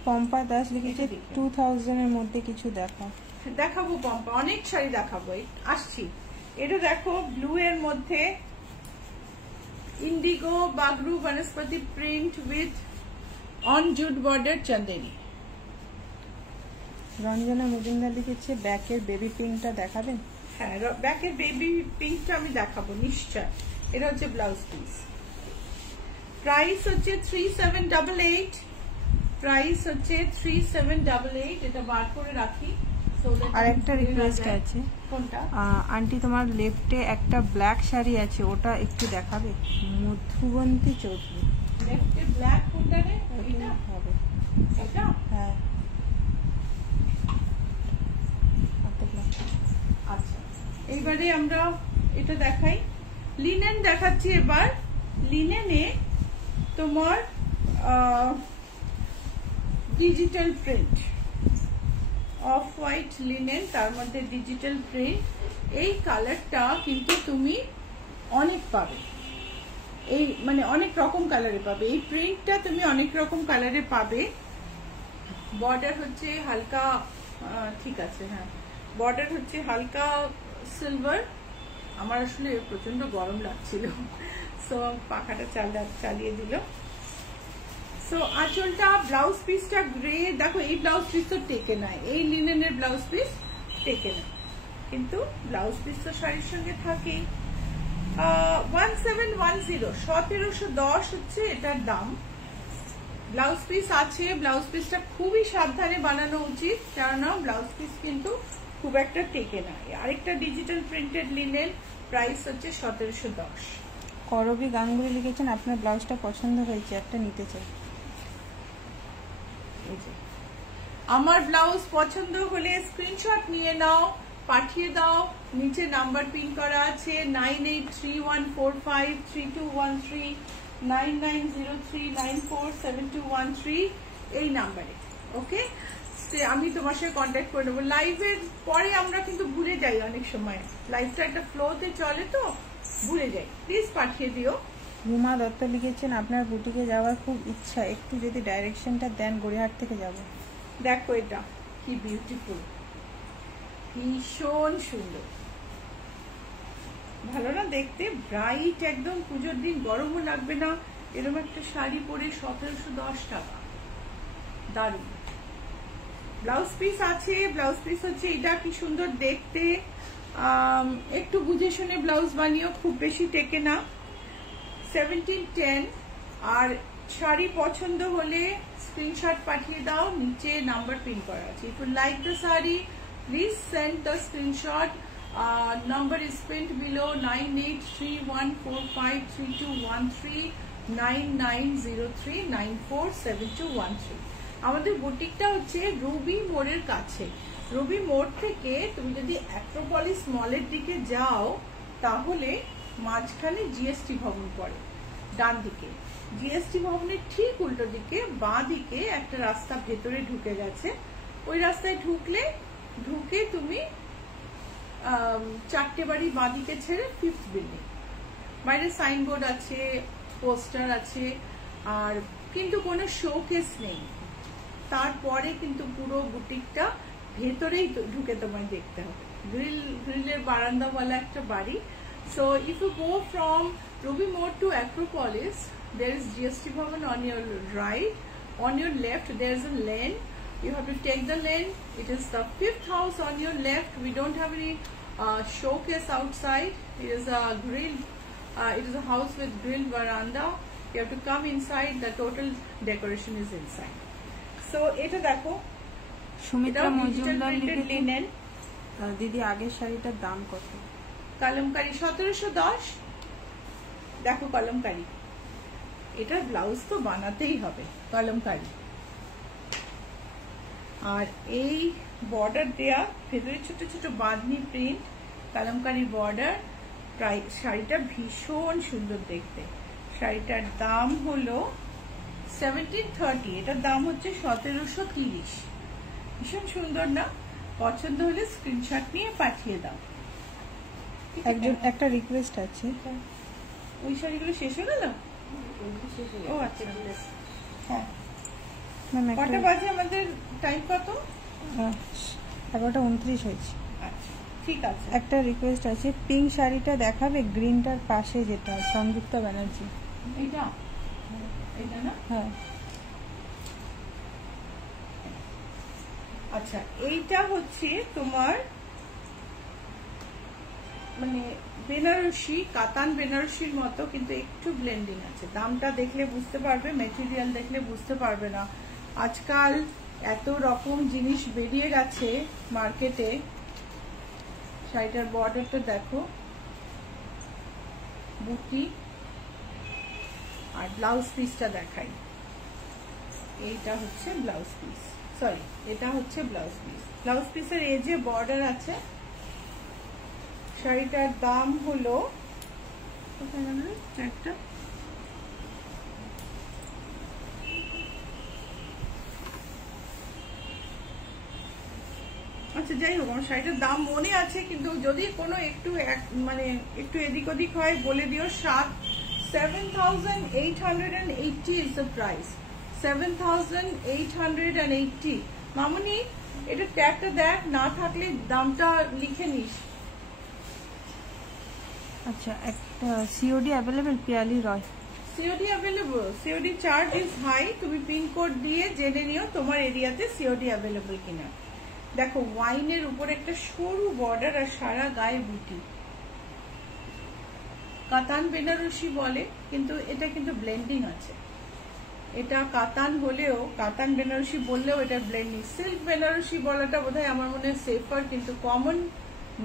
পম্পা দাস লিখেছে 2000 এর মধ্যে কিছু দেখাবো পম্পা, অনেক শাড়ি দেখাবো, আসছি। এটা দেখো ব্লু এর মধ্যে ইন্ডিগো বাগরু বনস্পতি print with on jute border Chanderi. Ranjana Majumdar লিখেছে ব্যাকের বেবি পিঙ্কটা দেখাবেন? হ্যাঁ, ব্যাকের বেবি পিঙ্কটা আমি দেখাবো নিশ্চয়। এটা হচ্ছে ব্লাউজ পিস। প্রাইস হচ্ছে 3788, প্রাইস হচ্ছে 3788। এটা বার করে রাখি। আর একটা রিকোয়েস্ট আছে। কোনটা? আন্টি তোমার লেফটে একটা ব্ল্যাক শাড়ি আছে, ওটা একটু দেখাবে? মধুবন্তী চৌধুরী। লেফটে ব্ল্যাক কোনটা রে? এটা হবে। এটা? হ্যাঁ। আচ্ছা, এইবারে আমরা এটা দেখাই। লিনেন দেখাচ্ছি এবার। লিনেনে তোমার digital print, off white linen, তার মধ্যে ডিজিটাল প্রিন্ট। এই কালারটা কিন্তু তুমি অনেক পাবে, এই মানে অনেক রকম কালারে পাবে। এই প্রিন্টটা তুমি অনেক রকম কালারে পাবে। বর্ডার হচ্ছে হালকা, ঠিক আছে, হ্যাঁ, বর্ডার হচ্ছে হালকা সিলভার। আমার আসলে প্রচন্ড গরম লাগছিল, সো পাখাটা চালিয়ে দিল। সো আঁচলটা, ব্লাউজ পিসটা গ্রে। দেখো এই ব্লাউজ পিস তো টেকে নাই, এই লিনেনের ব্লাউজ পিস টেকে না, কিন্তু ব্লাউজ পিস তো শাড়ির সঙ্গে থাকেই। 1710, 1710 হচ্ছে এটার দাম। ব্লাউজ পিস আছে, ব্লাউজ পিসটা খুবই সাবধানে বানানো উচিত, কেননা ব্লাউজ পিস কিন্তু খুব একটা টেকে না। আরেকটা ডিজিটাল প্রিন্টেড লিনেন, প্রাইস হচ্ছে 1710। করবি গাঙ্গুলি লিখেছেন আপনার ব্লাউজটা পছন্দ হয়েছে, একটা নিতে চাই। আমার ব্লাউজ পছন্দ হলে স্ক্রিনশট নিয়ে নাও, পাঠিয়ে দাও। নিচে নাম্বার পিন করা আছে 9831453213 9903947213 এই নাম্বারে। ওকে, আমি তোমার সাথে কন্ট্যাক্ট করে নেবো। লাইভের পরে আমরা কিন্তু ভুলে যাই অনেক সময়, লাইভটা একটা ফ্লোতে চলে তো ভুলে যাই, প্লিজ পাঠিয়ে দিও। রুমা দত্ত লিখেছেন আপনার বুটিকে যাওয়ার খুব ইচ্ছা, একটু যদি ডাইরেকশনটা দেন, গড়িয়াহাট থেকে যাব। দেখো এটা কি বিউটিফুল, ভীষণ সুন্দর, ভালো না দেখতে, ব্রাইট একদম, পুজোর দিন গরমও লাগবে না। এরকম একটা শাড়ি পরে 1710 টাকা, দারুণ। ব্লাউজ পিস আছে, ব্লাউজ পিস হচ্ছে এটা, কি সুন্দর দেখতে। একটু বুঝে শুনে ব্লাউজ বানিও, খুব বেশি টেকে না। 1710। আর শাড়ি পছন্দ হলে স্ক্রিনশট পাঠিয়ে দাও, নিচে নাম্বার পিন করা আছে। If you like the sari please send the screenshot. Number is pinned below 9831453213 9903947213। আমাদের বুটিকটা হচ্ছে রুবি মোড়ের কাছে। রুবি মোড় থেকে তুমি যদি অ্যাক্রোপলিস মলের দিকে যাও তাহলে মাঝখানে জিএসটি ভবন পড়ে, ডান দিকে। জিএসটি ভবনের ঠিক উল্টো দিকে বাঁ দিকে একটা রাস্তা ভেতরে ঢুকে গেছে, ওই রাস্তায় ঢুকে তুমি 4টে বাড়ি বাঁ দিকে ছেড়ে 5th বিল্ডিং, বাইরে সাইনবোর্ড আছে, পোস্টার আছে, আর কিন্তু কোনো শোকেস নেই। তারপরে কিন্তু পুরো বুটিকটা ভেতরেই ঢুকে তোমায় দেখতে হবে, গ্রিলের বারান্দাওয়ালা একটা বাড়ি। So if you go from Ruby মোড় to Acropolis, there is GST Bhavan on your right. On your left there is a lane, you have to take the lane. It is the 5th house on your left. We don't have any showcase outside. It is a grill, it is a house with grilled veranda. You have to come inside, the total decoration is inside. So এটা দেখো, সুমিত্রা মজুমদার লিখেছেন linen. দিদি আগের শাড়িটার দাম কত? কলমকারি 1710। দেখো কলমকারি, এটার ব্লাউজ তো বানাতেই হবে কলমকারি। আর এই বর্ডার দেয়া, ভেতরে ছোট ছোট বাঁধনি প্রিন্ট, কলমকারি বর্ডার। শাড়িটা ভীষণ সুন্দর দেখতে। শাড়িটার দাম হলো 1730, এটার দাম হচ্ছে 1730। ভীষণ সুন্দর না? পছন্দ হলে স্ক্রিনশট নিয়ে পাঠিয়ে দাও। একটা রিকোয়েস্ট আছে, ওই শাড়িগুলো শেষ হয়ে গেল? ও আচ্ছা, হ্যাঁ। কটা বাজে আমাদের? টাইম কত? 11:29 হয়েছে। আচ্ছা ঠিক আছে। একটা রিকোয়েস্ট আছে, পিঙ্ক শাড়িটা দেখাবে, গ্রিনটার পাশে যেটা, সংযুক্তা ব্যানার্জি। এটা না? হ্যাঁ। আচ্ছা, এইটা হচ্ছে তোমার মানে বেনারসি, কাতান বেনারসির মতো, কিন্তু একটু ব্লেন্ডিং আছে। দামটা দেখলে বুঝতে পারবে, মেটেরিয়াল দেখলে বুঝতে পারবে না। আজকাল এত রকম জিনিস বেরিয়ে গেছে মার্কেটে। শাড়িটার বর্ডারটা দেখো, বুটি, আর ব্লাউজ পিসটা দেখাই। এইটা হচ্ছে ব্লাউজ পিস, সরি এটা হচ্ছে ব্লাউজ পিস। ব্লাউজ পিসের এই যে বর্ডার আছে। শাড়িটার দাম হলো একটা, আচ্ছা যাই হোক, আমার শাড়িটার দাম মনে আছে, কিন্তু যদি কোনো একটু মানে একটু এদিক ওদিক হয় বলে দিও। 7,880 is the price. 7,880। মামুনি এটা ট্যাগটা দেখ, না থাকলে দামটা লিখে নিস। আচ্ছা, একটা COD available? Piyali Roy. COD available, COD charge is high. তুমি পিনকোড দিয়ে জেনে নিও তোমার এরিয়াতে সিওডি অ্যাভেলেবল কিনা। দেখো ওয়াইনের উপর একটা সরু বর্ডার আর সারা গায়ে বুটি। কাতান বেনারসি বলে, কিন্তু এটা কিন্তু ব্লেন্ডিং আছে। এটা কাতান হলেও, কাতান বেনারসি বললেও এটা ব্লেন্ডিং। সিল্ক বেনারসি বলাটা বোধহয় আমার মনে হয় সেফার, কিন্তু কমন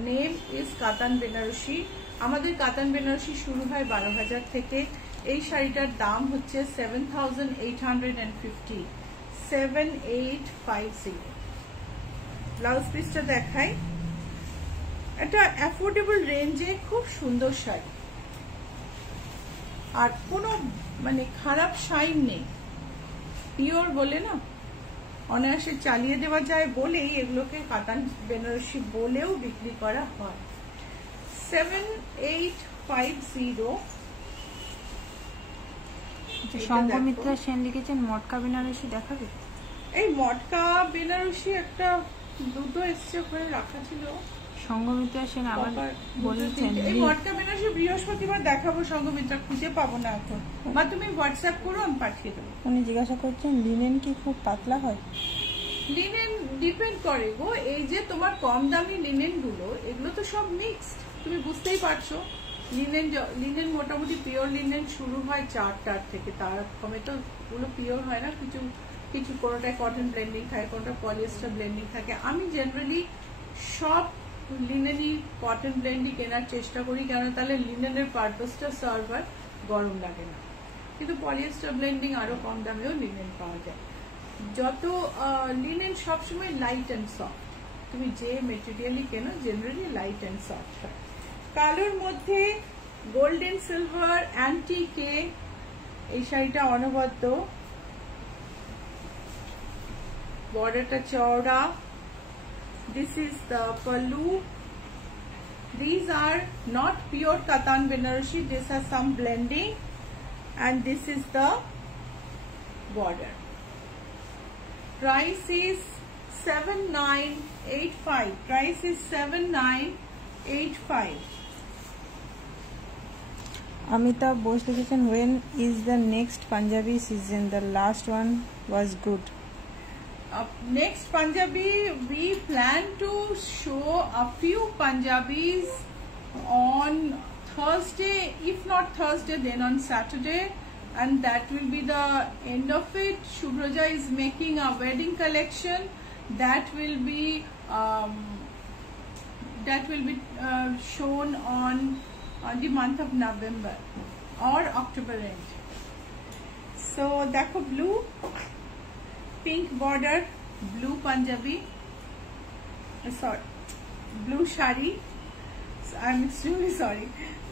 নেম ইজ কাতান বেনারসি। আমাদের কাতান বেনারসি শুরু হয় 12,000 থেকে। এই শাড়িটার দাম হচ্ছে 7,850, 7,850। ব্লাউজ পিসটা দেখাই। একটা অ্যাফোর্ডেবল রেঞ্জে খুব সুন্দর শাড়ি, আর কোনো মানে খারাপ শাইন নেই, পিওর বলে না অনায়াসে চালিয়ে দেওয়া যায় বলেই এগুলোকে কাতান বেনারসি বলেও বিক্রি করা হয়। 7850। সংঘমিত্রা সেন লিখেছেন মটকা বেনারসি দেখাবে। এই মটকা বেনারসি একটা দুটো এসছে, ওখানে রাখা ছিল। সংঘমিত্রা সেন আবার বলেছেন এই মটকা বেনারসি বৃহস্পতিবার দেখাবো, সংঘমিত্রা খুঁজে পাবো না এখন, বা তুমি হোয়াটসঅ্যাপ করো, আমি পাঠিয়ে দেবো। উনি জিজ্ঞাসা করছেন লিনেন কি খুব পাতলা হয়? লিনেন ডিপেন্ড করে গো, এই যে তোমার কম দামি লিনেন গুলো এগুলো তো সব মিক্সড, তুমি বুঝতেই পারছো। লিনেন মোটামুটি পিওর লিনেন শুরু হয় 4 থেকে, তার কমে তো ওগুলো পিওর হয় না, কিছু কিছু কোনোটায় কটন ব্লেন্ডিং থাকে, কোনোটা পলিয়েস্টার ব্লেন্ডিং থাকে। আমি জেনারেলি সব লিনেনই কটন ব্লেন্ডই কেনার চেষ্টা করি, কেন তাহলে লিনেনের পারপাসটা সার্ভ হয়, গরম লাগে না। কিন্তু পলিয়েস্টার ব্লেন্ডিং আরো কম দামেও লিনেন পাওয়া যায়। যত লিনেন সবসময় লাইট অ্যান্ড সফট, তুমি যে মেটেরিয়ালই কেনো জেনারেলি লাইট অ্যান্ড সফট হয়। কালোর মধ্যে গোল্ডেন সিলভার অ্যান্টিকে, এই শাড়িটা অনবদ্য, বর্ডারটা চওড়া। This is the pallu. These are not pure Katan Benarosi, this has some blending, and this is the border. Price is 7985. Price is 7985. Amitabh Bose likhecchen when is the next Punjabi season? The last one was good. Next Punjabi, we plan to show a few Punjabis on Thursday, if not Thursday then on Saturday, and that will be the end of it. Shubhraja is making a wedding collection that will be shown on the month of November or October end. So dekho blue, pink border, blue Punjabi, sorry, blue shari, I'm extremely sorry,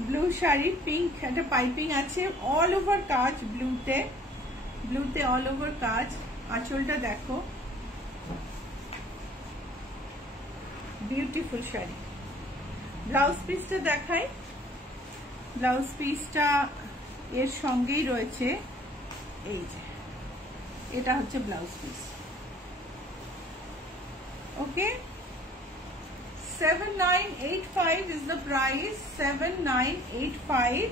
blue shari, pink একটা piping আছে, all over কাজ ব্লুতে, all over কাজ। আঁচলটা দেখো, beautiful sari. Blouse পিসটা দেখাই, blouse পিসটা এর সঙ্গেই রয়েছে, এই যে এটা হচ্ছে blouse piece. Okay, 7985 is the price, 7985।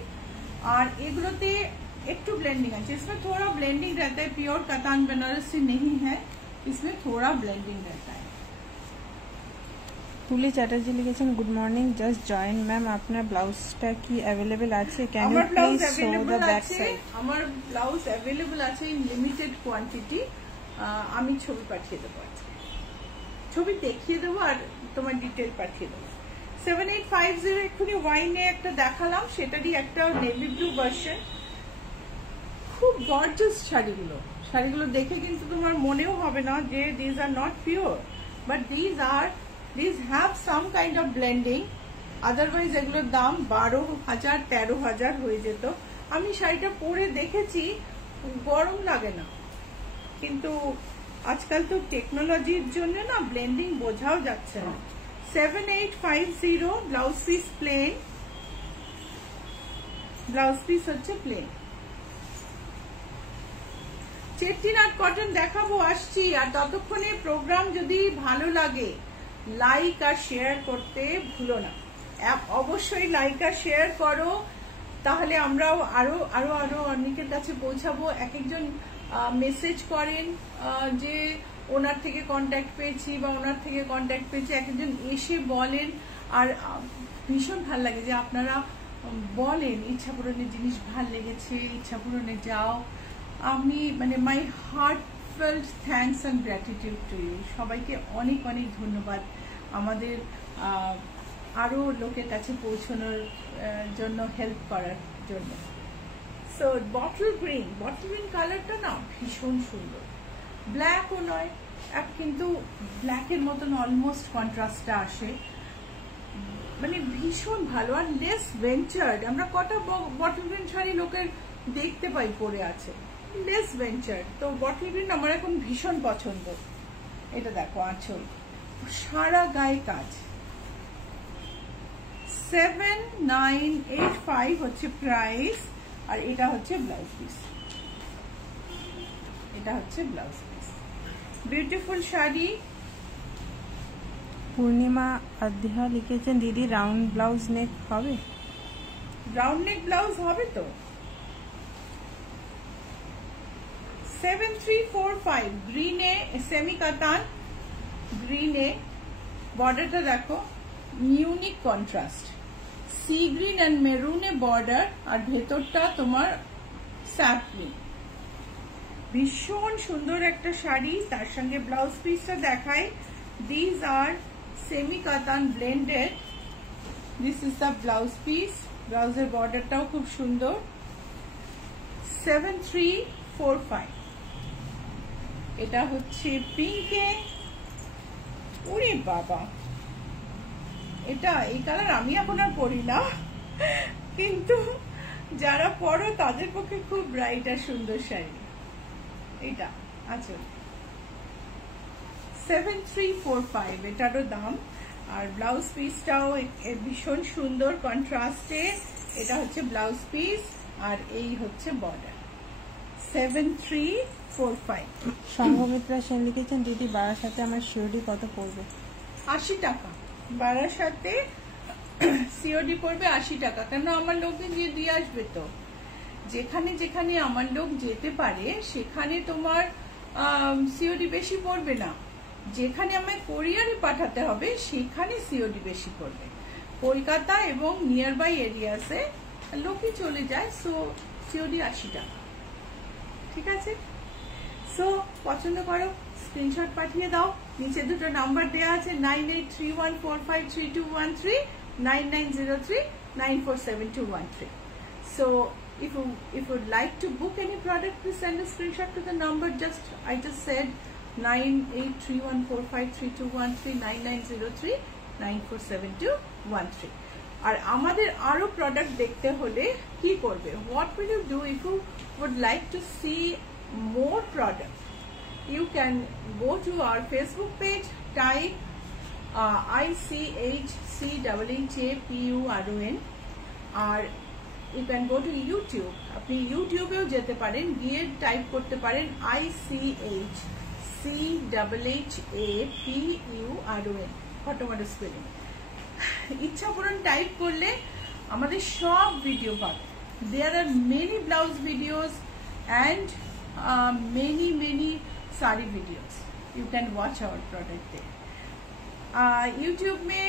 और एगुलोते एकटू ब्लेंडिंग है, इसमें थोड़ा ब्लेंडिंग रहता है, प्योर कतान बनारसी नहीं है, इसमें थोड़ा ब्लेंडिंग रहता है। তুলি চ্যাটার্জি লিখেছেন good morning, just join ma'am, আপনার ব্লাউজটা কি অ্যাভেলেবল আছে? Can you please show the back side? আমার ব্লাউজ অ্যাভেলেবল আছে ইন লিমিটেড কোয়ান্টিটি, আমি ছবি পাঠিয়ে দেবো, ছবি দেখিয়ে দেবো আর তোমার ডিটেল পাঠিয়ে দেবো। 7850 এক্ষুনি ওয়াইনে একটা দেখালাম, সেটারই একটা নেভি ব্লু ভার্সন, খুব গর্জাস শাড়িগুলো দেখে কিন্তু তোমার মনেও হবে না যে these are not pure, but these have some kind of blending, otherwise এগুলোর দাম 12,000 13,000 হয়ে যেত। আমি শাড়িটা পরে দেখেছি, গরম লাগে না, কিন্তু আজকাল তো টেকনোলজির জন্য না ব্লেন্ডিং বোঝাও যাচ্ছে না। 7850, blouse piece plane, blouse piece হচ্ছে প্লেন। চেট্টিনাট কটন দেখাবো, আসছি। আর ততক্ষণে প্রোগ্রাম যদি ভালো লাগে লাইক আর শেয়ার করতে ভুলো না, অবশ্যই লাইক আর শেয়ার করো, তাহলে আমরাও আরো আরো আরো অনেকের কাছে পৌঁছাবো। এক একজন মেসেজ করেন যে ওনার থেকে কন্ট্যাক্ট পেয়েছি বা ওনার থেকে কন্ট্যাক্ট পেয়েছি, এক একজন এসে বলেন, আর ভীষণ ভাল লাগে যে আপনারা বলেন ইচ্ছা পূরণের জিনিস ভাল লেগেছে, ইচ্ছা পূরণে যাও। আমি মানে my heart felt thanks and gratitude to you, সবাইকে অনেক অনেক ধন্যবাদ আমাদের আরো লোকের কাছে পৌঁছানোর জন্য, হেল্প করার জন্য। সো বটল গ্রিন কালারটা না ভীষণ সুন্দর, ব্ল্যাকও নয়, কিন্তু ব্ল্যাকের মতন অলমোস্ট কন্ট্রাস্টটা আসে, মানে ভীষণ ভালো আর লেস ভেঞ্চার্ড। আমরা কটা বটল গ্রিন শাড়ি লোকের দেখতে পাই পরে আছে, লেস ভেঞ্চার্ড। তো বটল গ্রিন আমার এখন ভীষণ পছন্দ। এটা দেখো আঁচল, সারা গায়ে কাজ। 7985 হচ্ছে প্রাইস, আর এটা হচ্ছে ব্লাউজ পিস। এটা হচ্ছে ব্লাউজ পিস, বিউটিফুল শাড়ি। পূর্ণিমা আধ্যা লিখেছেন দিদি রাউন্ড ব্লাউজ নেক হবে? রাউন্ড নেক ব্লাউজ হবে তো। 7345 গ্রিনে সেমি কাতান, গ্রিনে বর্ডারটা দেখো unique contrast, see green and মেরুনে বর্ডার, আর ভেতরটা তোমার স্যাপ গ্রিন। ভীষণ সুন্দর একটা শাড়ি। তার সঙ্গে ব্লাউজ পিসটা দেখাই। দিস আর সেমি কাতান blended. This is the blouse piece. ব্লাউজের বর্ডারটাও খুব সুন্দর। 7345। এটা হচ্ছে পিঙ্কে। ওরে বাবা, এটা এই কালার আমি এখন আর পরি না, কিন্তু যারা পরো তাদের পক্ষে খুব ব্রাইট আর সুন্দর শাড়ি। এটা আচ্ছা 7345 এটারও দাম। আর ব্লাউজ পিসটাও ভীষণ সুন্দর কন্ট্রাস্টে। এটা হচ্ছে ব্লাউজ পিস আর এই হচ্ছে বর্ডার। 7345। সংঘমিত্রা সেন লিখেছেন দিদি বারাসাতে আমার সিওডি কত পড়বে? 80 টাকা। বারাসাতে সিওডি পড়বে 80 টাকা। কেন, আমার লোককে গিয়ে দিয়ে আসবে তো। যেখানে যেখানে আমার লোক যেতে পারে সেখানে তোমার সিওডি বেশি পড়বে না। যেখানে আমায় কোরিয়ারে পাঠাতে হবে সেখানে সিওডি বেশি পড়বে। কলকাতা এবং নিয়ার বাই এরিয়াসে লোকই চলে যায়, সো সিওডি 80 টাকা। ঠিক আছে, সো পছন্দ করো, স্ক্রিনশট পাঠিয়ে দাও। নিচে দুটো নাম্বার দেওয়া আছে, 9831453213, 9903947213. So if you would like to book any product, please send a screenshot to the number I just said, 9831453213, 9903947213. আর আমাদের আরো প্রোডাক্ট দেখতে হলে কি করবে? What will you do if you would like to see more product? You can go to our Facebook page, type ICHCHAPURON, or you can go to YouTube. আপনি ইউটিউবেও যেতে পারেন, গিয়ে টাইপ করতে পারেন ICHCHAPURON, অটোমেটিক স্পেলিং। ইচ্ছাপূরণ টাইপ করলে আমাদের সব ভিডিও পাবে। There are many blouse videos and many सारी videos you can watch our product there. YouTube में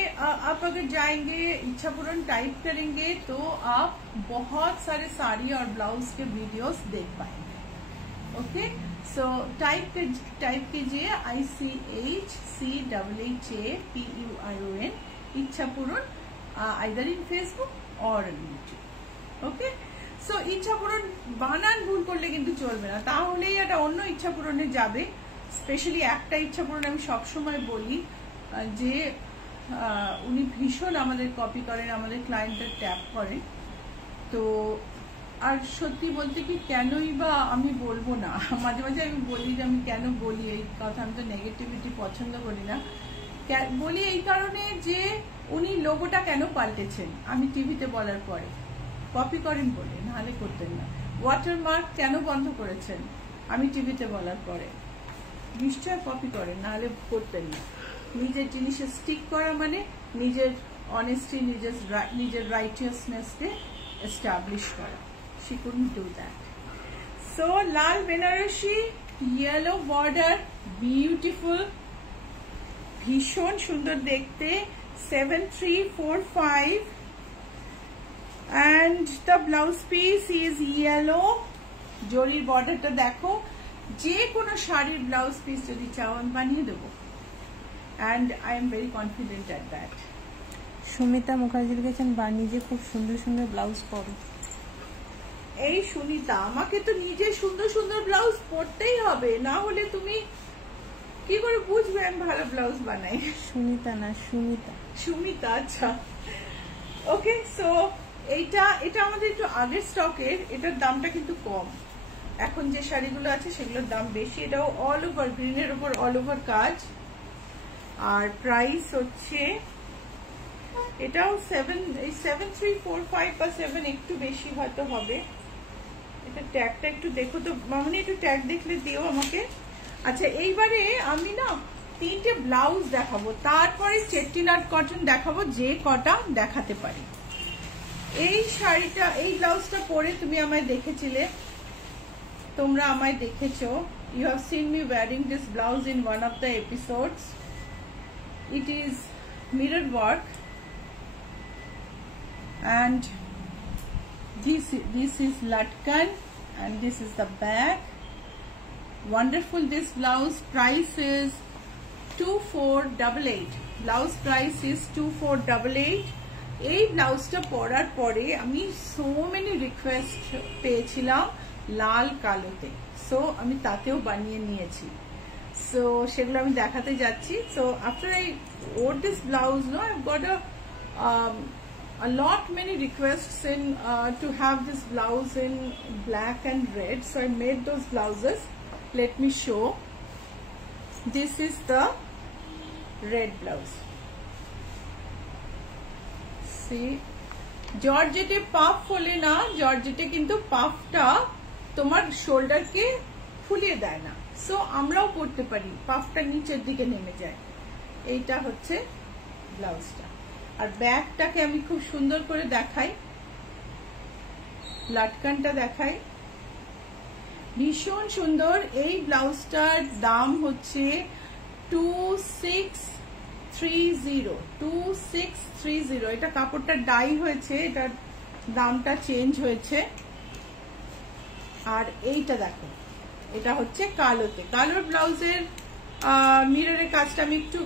आप अगर जाएंगे, इच्छापूर्ण टाइप करेंगे तो आप बहुत सारे साड़ी और ब्लाउज के वीडियोस देख पाएंगे। ओके, सो टाइप कीजिए ICHCHAPURON, इच्छापूर्ण, आइदर इन फेसबुक और यूट्यूब। ओके, সো ইচ্ছা পূরণ বানান ভুল করলে কিন্তু চলবে না, তাহলেই এটা অন্য ইচ্ছা পূরণে যাবে। স্পেশালি একটা ইচ্ছা পূরণ আমি সবসময় বলি যে উনি ভীষণ আমাদের কপি করেন, আমাদের ক্লায়েন্টের ট্যাপ করেন। তো আর সত্যি বলতে কি, কেনই বা আমি বলবো না, মাঝে মাঝে আমি বলি যে আমি কেন বলি এই কথা, আমি তো নেগেটিভিটি পছন্দ করি না। বলি এই কারণে যে উনি লোগোটা কেন পাল্টেছেন আমি টিভিতে বলার পরে, কপি করেন বলে, নাহলে করতেন না। ওয়াটারমার্ক কেন বন্ধ করেছেন আমি টিভিতে বলার পরে, নিশ্চয় কপি করেন, নাহলে করতেন না। নিজের জিনিসে স্টিক করা মানে নিজের অনেস্টি, নিজের রাইটিয়াসনেসকে এস্টাবলিশ করা। she couldn't do that. So লাল বেনারসি, ইয়েলো বর্ডার, বিউটিফুল, ভীষণ সুন্দর দেখতে। 7345 and the blouse piece is yellow. জরির বর্ডারটা দেখো। যে কোনো শাড়ির ব্লাউজ পিস যদি চাও আমি বানিয়ে দেবো, and I am very confident at that. Sumita Mukherjee লিখেছেন নিজে খুব সুন্দর সুন্দর ব্লাউজ পরো। এই সুনিতা, আমাকে তো নিজে সুন্দর সুন্দর ব্লাউজ পরতেই হবে, না হলে তুমি কি করে বুঝবে আমি ভালো ব্লাউজ বানাই? সুনিতা না সুমিতা। সুমিতা, আচ্ছা। ওকে, সো এটা আমাদের একটু আগের স্টকের, এটার দামটা কিন্তু কম। এখন যে শাড়িগুলো আছে সেগুলোর দাম বেশি। এটাও অল ওভার গ্রিনের উপর অল ওভার কাজ, আর প্রাইস হচ্ছে এটাও 7345 বা 7 একটু বেশি হয়তো হবে। এটা ট্যাগটা একটু দেখো তো মামনি, একটু ট্যাগ দেখলে দিও আমাকে। আচ্ছা, এইবারে আমি না 3টে ব্লাউজ দেখাবো, তারপরে চেট্টিনাট কটন দেখাবো, যে কটা দেখাতে পারি। এই শাড়িটা, এই ব্লাউজটা পরে তুমি আমায় দেখেছিলে, তোমরা আমায় দেখেছো। You have seen me wearing this blouse in one of the episodes. It is mirror work and this is latkan and this is the back. Wonderful. This blouse price is 2488. Blouse price is 2488. এই ব্লাউজটা পরার পরে আমি so many requests পেয়েছিলাম লাল কালোতে, so আমি তাতেও বানিয়ে নিয়েছি। সো সেগুলো আমি দেখাতে যাচ্ছি। So after I wore this blouse, no, I've got a lot many requests in to have this blouse in black and red, so I made those blouses. Let me show. This is the red blouse. See, জর্জেটে puff হলে না, জর্জেটে কিন্তু পাফটা তোমার শোল্ডারকে ফুলিয়ে দেয় না, so আমরাও পরতে পারি, পাফটা নিচের দিকে নেমে যায়। এইটা হচ্ছে ব্লাউজটা। আর ব্যাকটাকে আমি খুব সুন্দর করে দেখাই, লাটকানটা দেখাই, ভীষণ সুন্দর। এই ব্লাউজটার দাম হচ্ছে 2630। এটা কাপড়টা ডাই হয়েছে, এটার দামটা চেঞ্জ হয়েছে। আর এইটা দেখো, এটা হচ্ছে কালোতে। কালোর ব্লাউজের মিররের কাজটা আমি একটু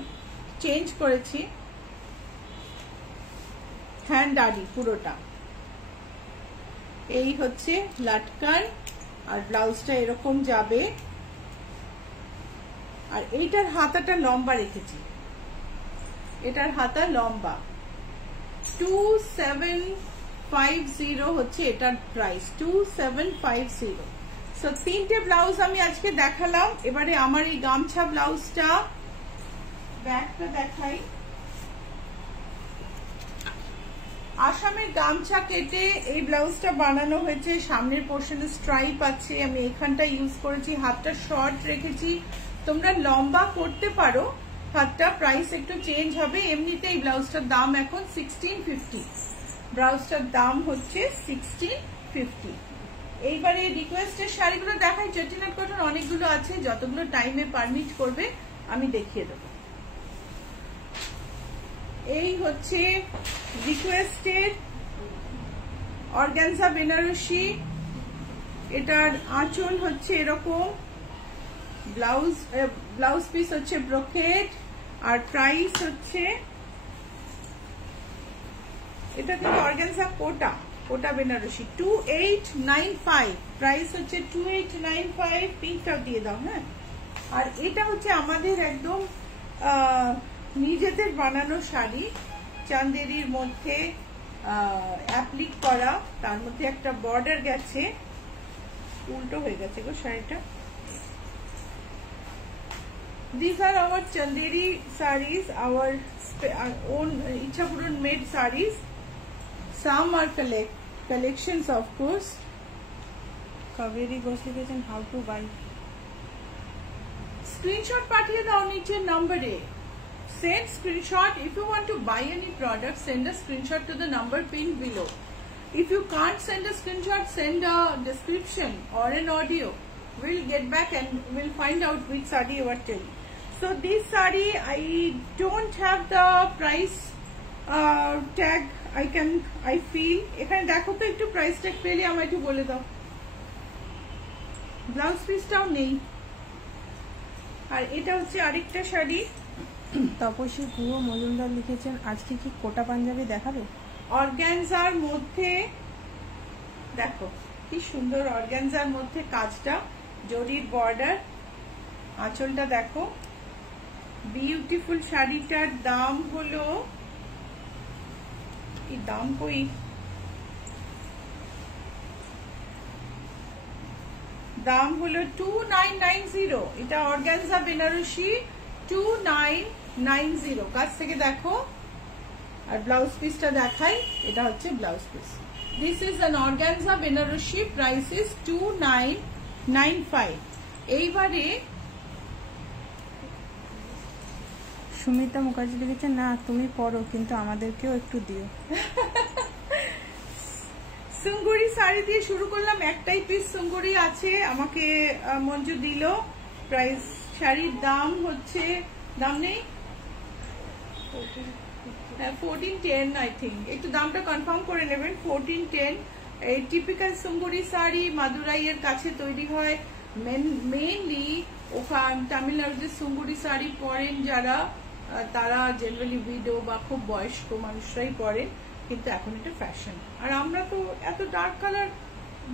চেঞ্জ করেছি, হ্যান্ড আড়ি পুরোটা। এই হচ্ছে লাটকান, আর ব্লাউজটা এরকম যাবে। আর এইটার হাতাটা লম্বা রেখেছি, এটার হাতা লম্বা। 2750 হচ্ছে এটার প্রাইস, 2750। সো 3টে ব্লাউজ আমি আজকে দেখালাম। এবারে আমার এই গামছা ব্লাউজটা, ব্যাকটা দেখাই। আসামের গামছা কেটে এই ব্লাউজটা বানানো হয়েছে। সামনের পোর্শনে স্ট্রাইপ আছে, আমি এখানটা ইউজ করেছি। হাতটা শর্ট রেখেছি, তোমরা লম্বা করতে পারো হাতটা, প্রাইস একটু চেঞ্জ হবে। এমনিতে এই ব্লাউজটার দাম এখন 1650, ব্লাউজটার দাম হচ্ছে 1650। এইবারে রিকোয়েস্টের শাড়িগুলো দেখাই। চেট্টিনাট কটন অনেকগুলো আছে, যতগুলো টাইমে পারমিট করবে আমি দেখিয়ে দেবো। এই হচ্ছে রিকোয়েস্টের অর্গানজা বেনারসি, এটার আঁচল হচ্ছে এরকম, ব্লাউজ পিস হচ্ছে ব্রোকেট, আর প্রাইস হচ্ছে, এটা কিন্তু অর্গানজা কোটা বেনারসি, 2895, প্রাইস হচ্ছে 2895। পিঙ্কটাও দিয়ে দাও, হ্যাঁ। আর এটা হচ্ছে আমাদের একদম নিজেদের বানানো শাড়ি, চান্দেরির মধ্যে অ্যাপ্লিক করা, তার মধ্যে একটা বর্ডার গেছে, উল্টো হয়ে গেছে গো শাড়িটা। These are our Chanderi sarees, our own Ichapuran made sarees. Some are collections, of course. Kaveri Ghosh লিখেছেন how to buy. Screenshot পাঠিয়ে দাও নিচের নম্বরে। Send screenshot if you want to buy any product. Send a screenshot to the number pinned below. If you can't send a screenshot, send a description or an audio. We'll get back and we'll find out which saree you are telling. So this saree, I don't have the price tag. I feel এখানে দেখো তো একটু price tag পেলে আমায় একটু বলে দাও। Blouse পিসটাও নেই। আর এটা হচ্ছে আরেকটা শাড়ি। তপস্বী গুহ মজুমদার লিখেছেন আজকে কি কোটা পাঞ্জাবি দেখাবে? অর্গানজার মধ্যে দেখো কি সুন্দর, অর্গানজার মধ্যে কাজটা, জরির বর্ডার, আঁচলটা দেখো, বিউটিফুল। শাড়িটার দাম হলো এই দাম কই, দাম হলো 2990। এটা অর্গানজা বেনারসি 2990। কাছ থেকে দেখো, আর ব্লাউজ পিসটা দেখাই। এটা হচ্ছে blouse piece. This is an organza Banarasi, price is 2995। এইবারে সুমিতা মুখার্জি লিখেছে, না তুমি পড়ো কিন্তু আমাদেরকেও একটু দিও। সুঙ্গুরি শাড়ি দিয়ে শুরু করলাম। একটাই পিস সুঙ্গুরি আছে, আমাকে মঞ্জু দিল। প্রাইস, শাড়ির দাম হচ্ছে, দাম নেই, 1410 আই থিঙ্ক। একটু দামটা কনফার্ম করে নেবেন। 1410। এই টিপিক্যাল সুঙ্গুরি শাড়ি মাদুরাইয়ের কাছে তৈরি হয়। মেইনলি ওখান তামিলনাড়ুতে সুঙ্গুরি শাড়ি পরেন যারা, তারা জেনারেলি উইডো বা খুব বয়স্ক মানুষরাই পরেন, কিন্তু এখন এটা ফ্যাশন। আর আমরা তো এত ডার্ক কালার,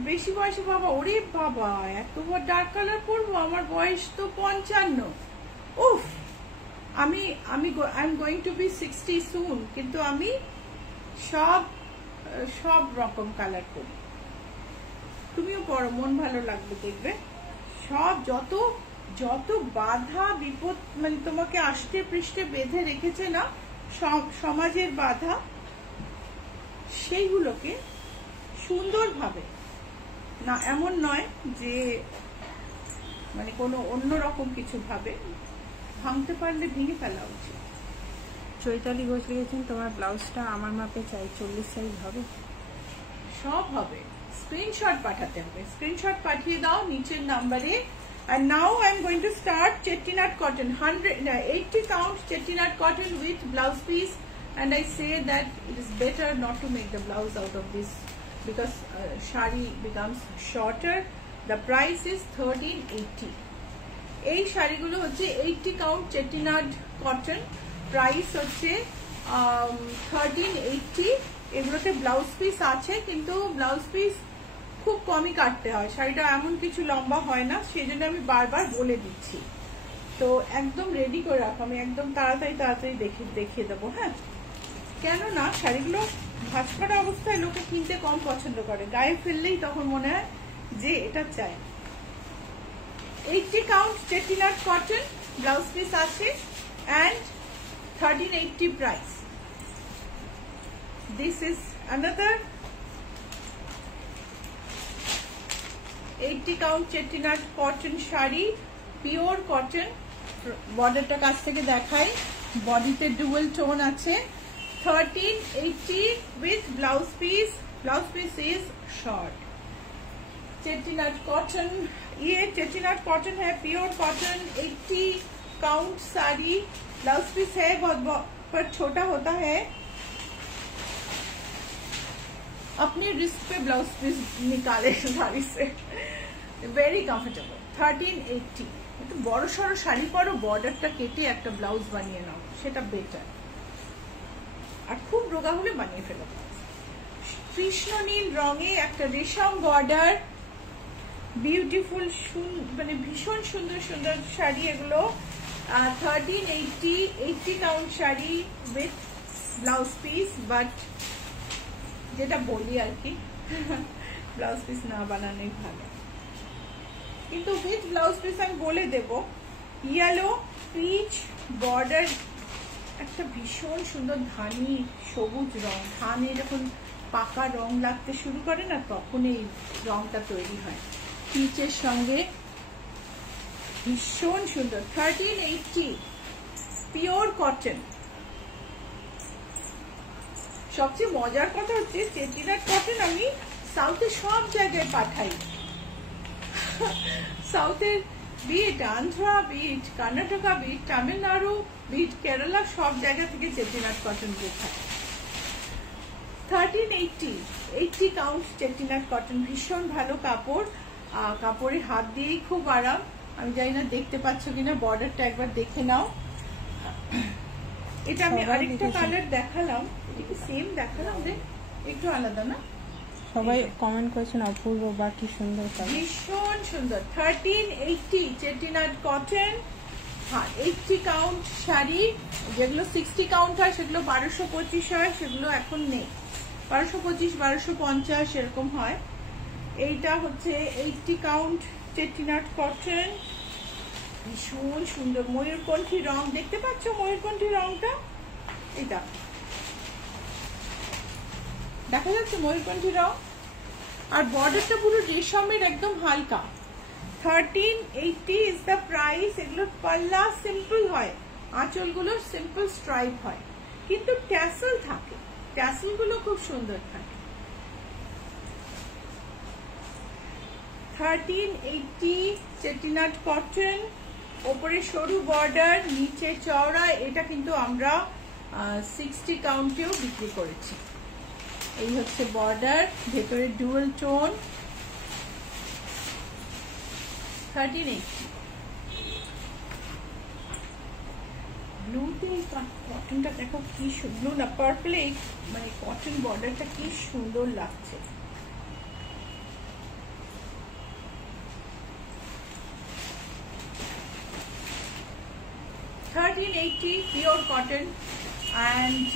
বেশি বয়সে বাবা, ওরে বাবা এত ডার্ক কালার পরবো, আমার বয়স তো 55। উফ, I am going to be 60 soon, কিন্তু আমি সব রকম কালার করি। তুমিও পড়ো, মন ভালো লাগবে দেখবে। সব যত বাধা বিপদ মানে তোমাকে আষ্টে পৃষ্ঠে বেঁধে রেখেছে না সমাজের বাধা, সেইগুলোকে সুন্দরভাবে, না এমন নয় যে মানে কোনো অন্যরকম কিছু ভাবে, ভাঙতে পারলে ভেঙে ফেলা উচিত। চৈতালি ঘোষ লিখেছেন, তোমার ব্লাউজটা আমার মাপে চাই, 40 সাইজ হবে? সব হবে, স্ক্রিনশট পাঠাতে হবে। স্ক্রিনশট পাঠিয়ে দাও নিচের নাম্বারে। And now I'm going to start chettinad cotton, 80 count chettinad cotton with blouse piece. And I say that it is better not to make the blouse out of this because shari becomes shorter. The price is 1380. এই শাড়িগুলো হচ্ছে 80 count chettinad cotton, price হচ্ছে 1380। এগুলোতে blouse piece আছে, কিন্তু blouse piece খুব কমই কাটতে হয়, শাড়িটা এমন কিছু লম্বা হয় না, সেই জন্য আমি বারবার বলে দিচ্ছি। তো একদম রেডি করে রাখো, আমি একদম তাড়াতাড়ি দেখিয়ে দেবো। হ্যাঁ, কেননা শাড়িগুলো ভাঁজ করা অবস্থায় লোকে কিনতে কম পছন্দ করে, গায়ে ফেললেই তখন মনে হয় যে এটা চাই। 80 count chettinad cotton, blouse piece আছে, and 1380 price. This is another 80 count chettinad cotton sari, pure cotton. বর্ডারটা কাছ থেকে দেখাই, বডিতে ডুয়াল টোন আছে। 1380 with blouse piece. Blouse piece is short. chettinad cotton, ये chettinad cotton है, pure cotton. 80 count sari, blouse piece है बहुत पर छोटा होता है। अपने रिस्क पे ब्लाउज पीस निकाले साड़ी से, वेरी कम्फर्टेबल। 1380। একটু বড় সড়ো শাড়ি পরো, বর্ডারটা কেটে একটা ব্লাউজ বানিয়ে নাও, সেটা বেটার। আর খুব রোগা হলে বানিয়ে ফেলো। কৃষ্ণ নীল রঙে একটা রেশম বর্ডার, বিউটিফুল, মানে ভীষণ সুন্দর সুন্দর শাড়ি এগুলো। 1380, 80 count sari with blouse piece. But যেটা বলি আর কি, ব্লাউজ পিস না বানানোই ভালো, কিন্তু উইথ ব্লাউজ পিস আমি বলে দেব। ইয়েলো পিচ বর্ডার, একটা ভীষণ সুন্দর ধানি সবুজ রং। ধানে যখন পাকা রং লাগতে শুরু করে না, তখন এই রংটা তৈরি হয়। পিচের সঙ্গে ভীষণ সুন্দর। 1380 পিওর কটন। সবচেয়ে মজার কথা হচ্ছে chettinad কটন আমি সাউথের সব জায়গায় পাঠাই। সাউথের be it Andhra, be it Karnataka, be it Tamil Nadu, be it Kerala, সব জায়গা থেকে chettinad কটন দেখায়। 1380, 80 count chettinad কটন, ভীষণ ভালো কাপড়। কাপড়ে হাত দিয়েই খুব আরাম। আমি জানি না দেখতে পাচ্ছ কিনা, বর্ডারটা একবার দেখে নাও। এটা আমি আরেকটা কালার দেখালাম, এটা কি সেম দেখালাম? দেখ একটু আলাদা না? সবাই কমেন্ট করেছেন অপূর্ব, বা কি সুন্দর কালার, ভীষণ সুন্দর। 1380 chettinad কটন। হ্যাঁ, 80 count শাড়ি। যেগুলো 60 count হয় সেগুলো 1225 হয়, সেগুলো এখন নেই। 1225 1250 এরকম হয়। এইটা হচ্ছে 80 কাউন্ট চেটিনাট কটন, ভীষণ সুন্দর ময়ূরকণ্ঠী রং, দেখতে পাচ্ছ ময়ূরকণ্ঠী রংটা, এটা দেখা যাচ্ছে ময়ূরকণ্ঠী রং, আর বর্ডারটা পুরো রেশমের একদম হালকা। 1380 ইজ দ্য প্রাইস। এগুলোর পাল্লা সিম্পল হয়, আঁচলগুলো সিম্পল স্ট্রাইপ হয়, কিন্তু ট্যাসেল থাকে, ট্যাসেল গুলো খুব সুন্দর থাকে। 1380 চেটিনাট কটন, ওপরে সরু বর্ডার, নিচে চওড়া। এটা কিন্তু আমরা 60 কাউন্টেও বিক্রি করেছি। এই হচ্ছে বর্ডার, ভেতরে ডুয়াল টোন। 1380 ব্লুতে কটনটা দেখো কি ব্লু না পার্পলে, মানে কটন বর্ডারটা কি সুন্দর লাগছে। $1380 pure cotton, and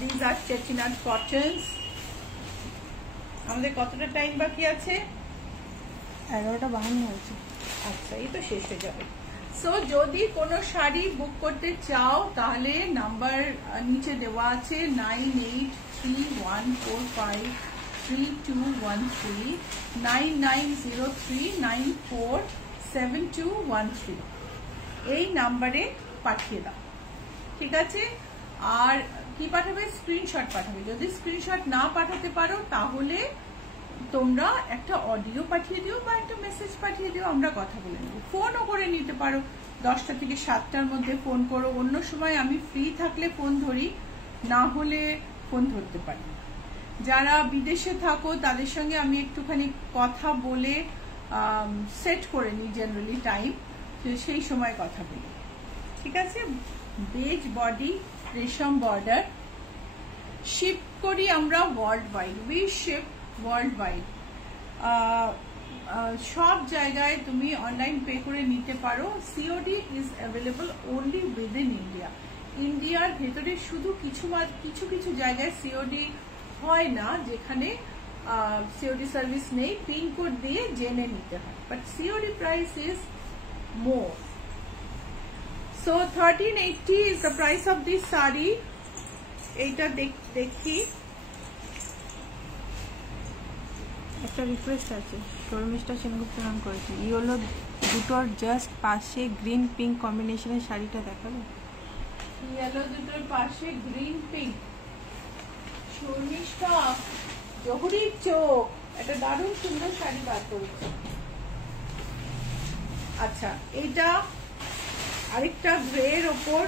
these are chettinad cottons. আমাদের কতটা টাইম বাকি আছে? 11:52 হয়েছে। আচ্ছা, এই তো শেষ হয়ে যাবে। সো যদি কোনো শাড়ি বুক করতে চাও তাহলে নাম্বার নিচে দেওয়া আছে 9831453213 9903947213, এই নাম্বারে পাঠিয়ে দাও, ঠিক আছে? আর কি পাঠাবে? স্ক্রিনশট পাঠাবে। যদি স্ক্রিনশট না পাঠাতে পারো তাহলে তোমরা একটা অডিও পাঠিয়ে দিও বা একটা মেসেজ পাঠিয়ে দিও, আমরা কথা বলে নেব। ফোনও করে নিতে পারো, 10টা থেকে 7টার মধ্যে ফোন করো। অন্য সময় আমি ফ্রি থাকলে ফোন ধরি, না হলে ফোন ধরতে পারি। যারা বিদেশে থাকো তাদের সঙ্গে আমি একটুখানি কথা বলে সেট করে নিই জেনারেলি টাইম, সেই সময় কথা বলি, ঠিক আছে? বেজ বডি, রেশম বর্ডার, শিপ করি আমরা world wide. We ship world wide, সব জায়গায় তুমি অনলাইন পে করে নিতে পারো। COD is available only within India. ইন্ডিয়ার ভেতরে শুধু কিছু কিছু জায়গায় সিওডি হয় না, যেখানে সিওডি সার্ভিস নেই, পিনকোড দিয়ে জেনে নিতে হয়, but COD price is more. So 1380 is the price of this sari. এইটা দেখি, একটা রিকোয়েস্ট আছে, শর্মিষ্ঠা সেনগুপ্ত নাম করেছে, ইয়েলো দুটোর জাস্ট পাশে গ্রিন পিঙ্ক কম্বিনেশনের শাড়িটা দেখাবে? ইয়েলো দুটোর পাশে গ্রিন পিঙ্ক, শর্মিষ্ঠা জহুরির চোখ, একটা দারুণ সুন্দর শাড়ি বার করেছে। আচ্ছা, এইটা আরেকটা গ্রের ওপর,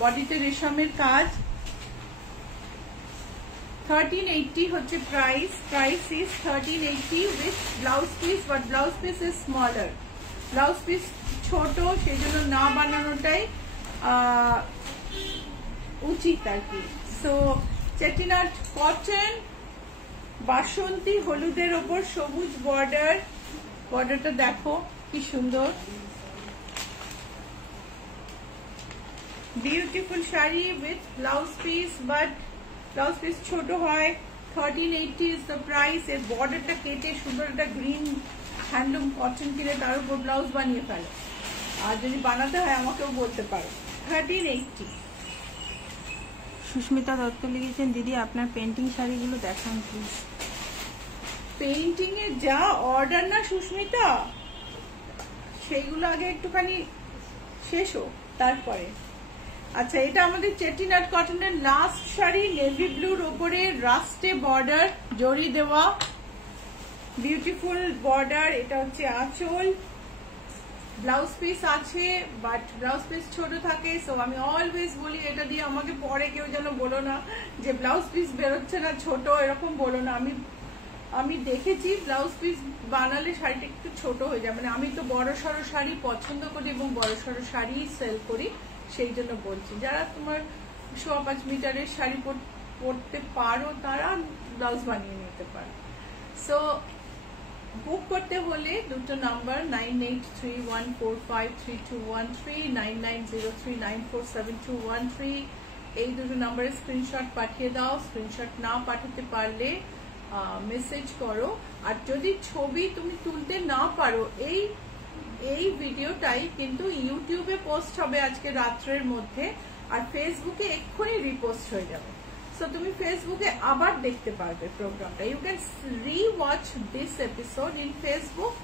বডিতে রেশমের কাজ। 1380 হচ্ছে price. Price is 1380 with blouse piece, but blouse piece is smaller. Blouse piece ছোট, সেই জন্য না বানানোটাই উচিত আর কি। সো চেটিনাট কটন, বাসন্তী হলুদের ওপর সবুজ বর্ডার, বর্ডারটা দেখো কি সুন্দর, beautiful sari with blouse piece, but blouse piece ছোট হয়। 1380 ইজ দ্য প্রাইস। এর বর্ডারটা কেটে সুন্দর একটা গ্রিন হ্যান্ডলুম কটন কিনে তার উপর ব্লাউজ বানিয়ে ফেলো, আর যদি বানাতে হয় আমাকেও বলতে পারো। 1380। সুস্মিতা দত্ত লিখেছেন, দিদি আপনার পেন্টিং শাড়িগুলো দেখান প্লিজ। পেইন্টিং এ যা অর্ডার না সুস্মিতা, সেইগুলো আগে একটুখানি শেষ হোক তারপরে। আচ্ছা, এটা আমাদের চেটিনাট কটনের লাস্ট শাড়ি, নেভি ব্লুর ওপরে রাস্টে বর্ডার, জড়ি দেওয়া, বিউটিফুল বর্ডার। এটা হচ্ছে আঁচল, ব্লাউজ পিস আছে, বাট ব্লাউজ পিস ছোট থাকে। সো আমি অলওয়েজ বলি, এটা দিয়ে আমাকে পরে কেউ যেন বলো না যে ব্লাউজ পিস বেরোচ্ছে না, ছোট, এরকম বলো না। আমি দেখেছি ব্লাউজ পিস বানালে শাড়িটা একটু ছোট হয়ে যায়, মানে আমি তো বড় সড়ো শাড়ি পছন্দ করি এবং বড় সড়ো শাড়ি সেল করি, সেই জন্য বলছি। যারা তোমার 5.25 মিটারের শাড়ি পরতে পারো তারা ব্লাউজ বানিয়ে নিতে পারো। সো বুক করতে হলে দুটো নাম্বার 9831453213, 9903947213, এই দুটো নাম্বারে স্ক্রিনশট পাঠিয়ে দাও। স্ক্রিনশট না পাঠাতে পারলে মেসেজ করো। আর যদি ছবি তুমি তুলতে না পারো, এই ভিডিওটাই কিন্তু ইউটিউবে পোস্ট হবে আজকে রাত্রের মধ্যে, আর ফেসবুকে এক্ষুনি রিপোস্ট হয়ে যাবে। সো তুমি ফেসবুকে আবার দেখতে পারবে প্রোগ্রামটা। You can rewatch this episode in Facebook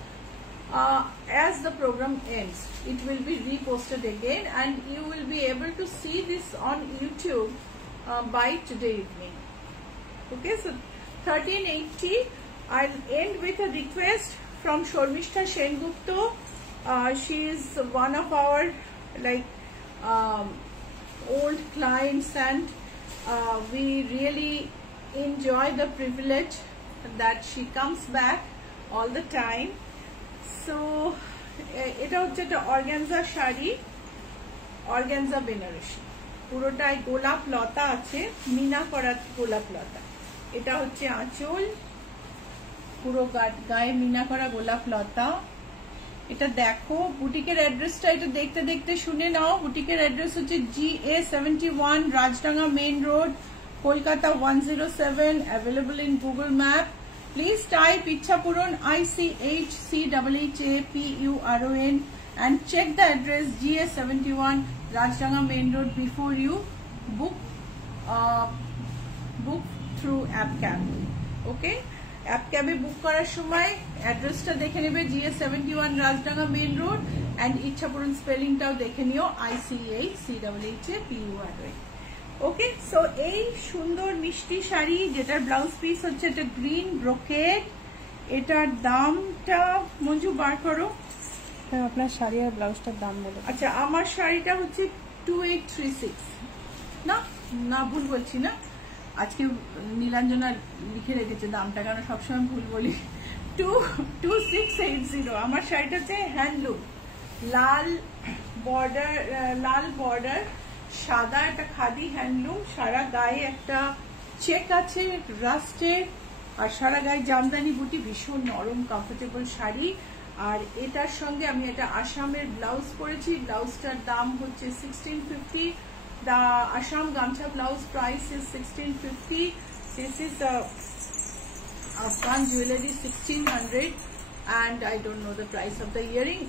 as the program ends. It will be reposted again and you will be able to see this on YouTube by today evening. Okay, so 1380. I'll end with a request from Shormishta Sengupta. She is one of our old clients, and we really enjoy the privilege that she comes back all the time. So এটা হচ্ছে একটা organza sari, organza Banarasi, পুরোটাই গোলাপ লতা আছে, মিনা করা গোলাপ লতা। এটা হচ্ছে আঁচল, পুরো গায়ে মিনা করা গোলাপ লতা। এটা দেখো বুটিকের অ্যাড্রেসটা, এটা দেখতে দেখতে শুনে নাও। বুটিকের অ্যাড্রেস হচ্ছে GA71 Rajdanga main road, Kolkata 107, available in Google map. Please type Ichhapuran ICHCHHAPURON and check the address GA71 Rajranga Main Road before you book through AppCab. Okay? AppCab e book korar shomoy address ta dekhe nebe GA71 Rajranga Main Road and Ichhapuran spelling tao dekhe niyo ICHCHHAPURON. Okay, so এই সুন্দর মিষ্টি শাড়ি যেটার blouse piece হচ্ছে এটা green brocade. এটার দামটা মঞ্জু বার করো। আপনার শাড়ি আর ব্লাউজটার দাম বলো। আচ্ছা, আমার শাড়িটা হচ্ছে 2836। না ভুল বলছি না, আজকে নীলাঞ্জনা লিখে রেখেছে দামটা, কারণ সবসময় ভুল বলি। 2680। আমার শাড়িটা হচ্ছে হ্যান্ডলুম, লাল বর্ডার, সাদা একটা খাদি হ্যান্ডলুম, সারা গায়ে একটা চেক আছে রাস্টের, আর সারা গায়ে জামদানি বুটি, ভীষণ নরম কমফোর্টেবল শাড়ি। আর এটার সঙ্গে আমি একটা আসামের ব্লাউজ পরেছি, ব্লাউজটার দাম হচ্ছে 1650। The Assam Gamcha blouse price is 1650. This is Afghan jewelry 1600, and I don't know the price of the earring.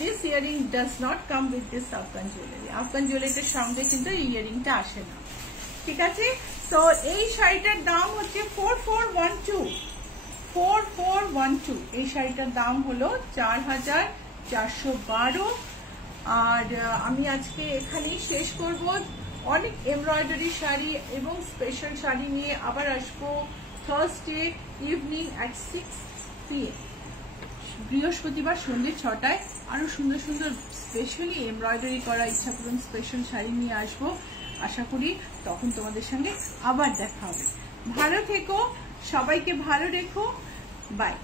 This earring does not come with this Afghan jewelry. Afghan jewelry এর সঙ্গে কিন্তু এই ইয়ারিংটা আসে না, ঠিক আছে? সো এই শাড়িটার দাম হচ্ছে 4412। এই শাড়িটার দাম হলো 4412। আর আমি আজকে এখানেই শেষ করব। অনেক এমব্রয়ডারি শাড়ি এবং স্পেশাল শাড়ি নিয়ে আবার আসবো থার্সডে ইভিনিং at 6 PM, বৃহস্পতিবার সন্ধ্যে 6টায়। আরো সুন্দর সুন্দর স্পেশালি এমব্রয়ডারি করা ইচ্ছাপূরণ স্পেশাল শাড়ি নিয়ে আসবো। আশা করি তখন তোমাদের সঙ্গে আবার দেখা হবে। ভালো থেকো, সবাইকে ভালো রেখো, বাই।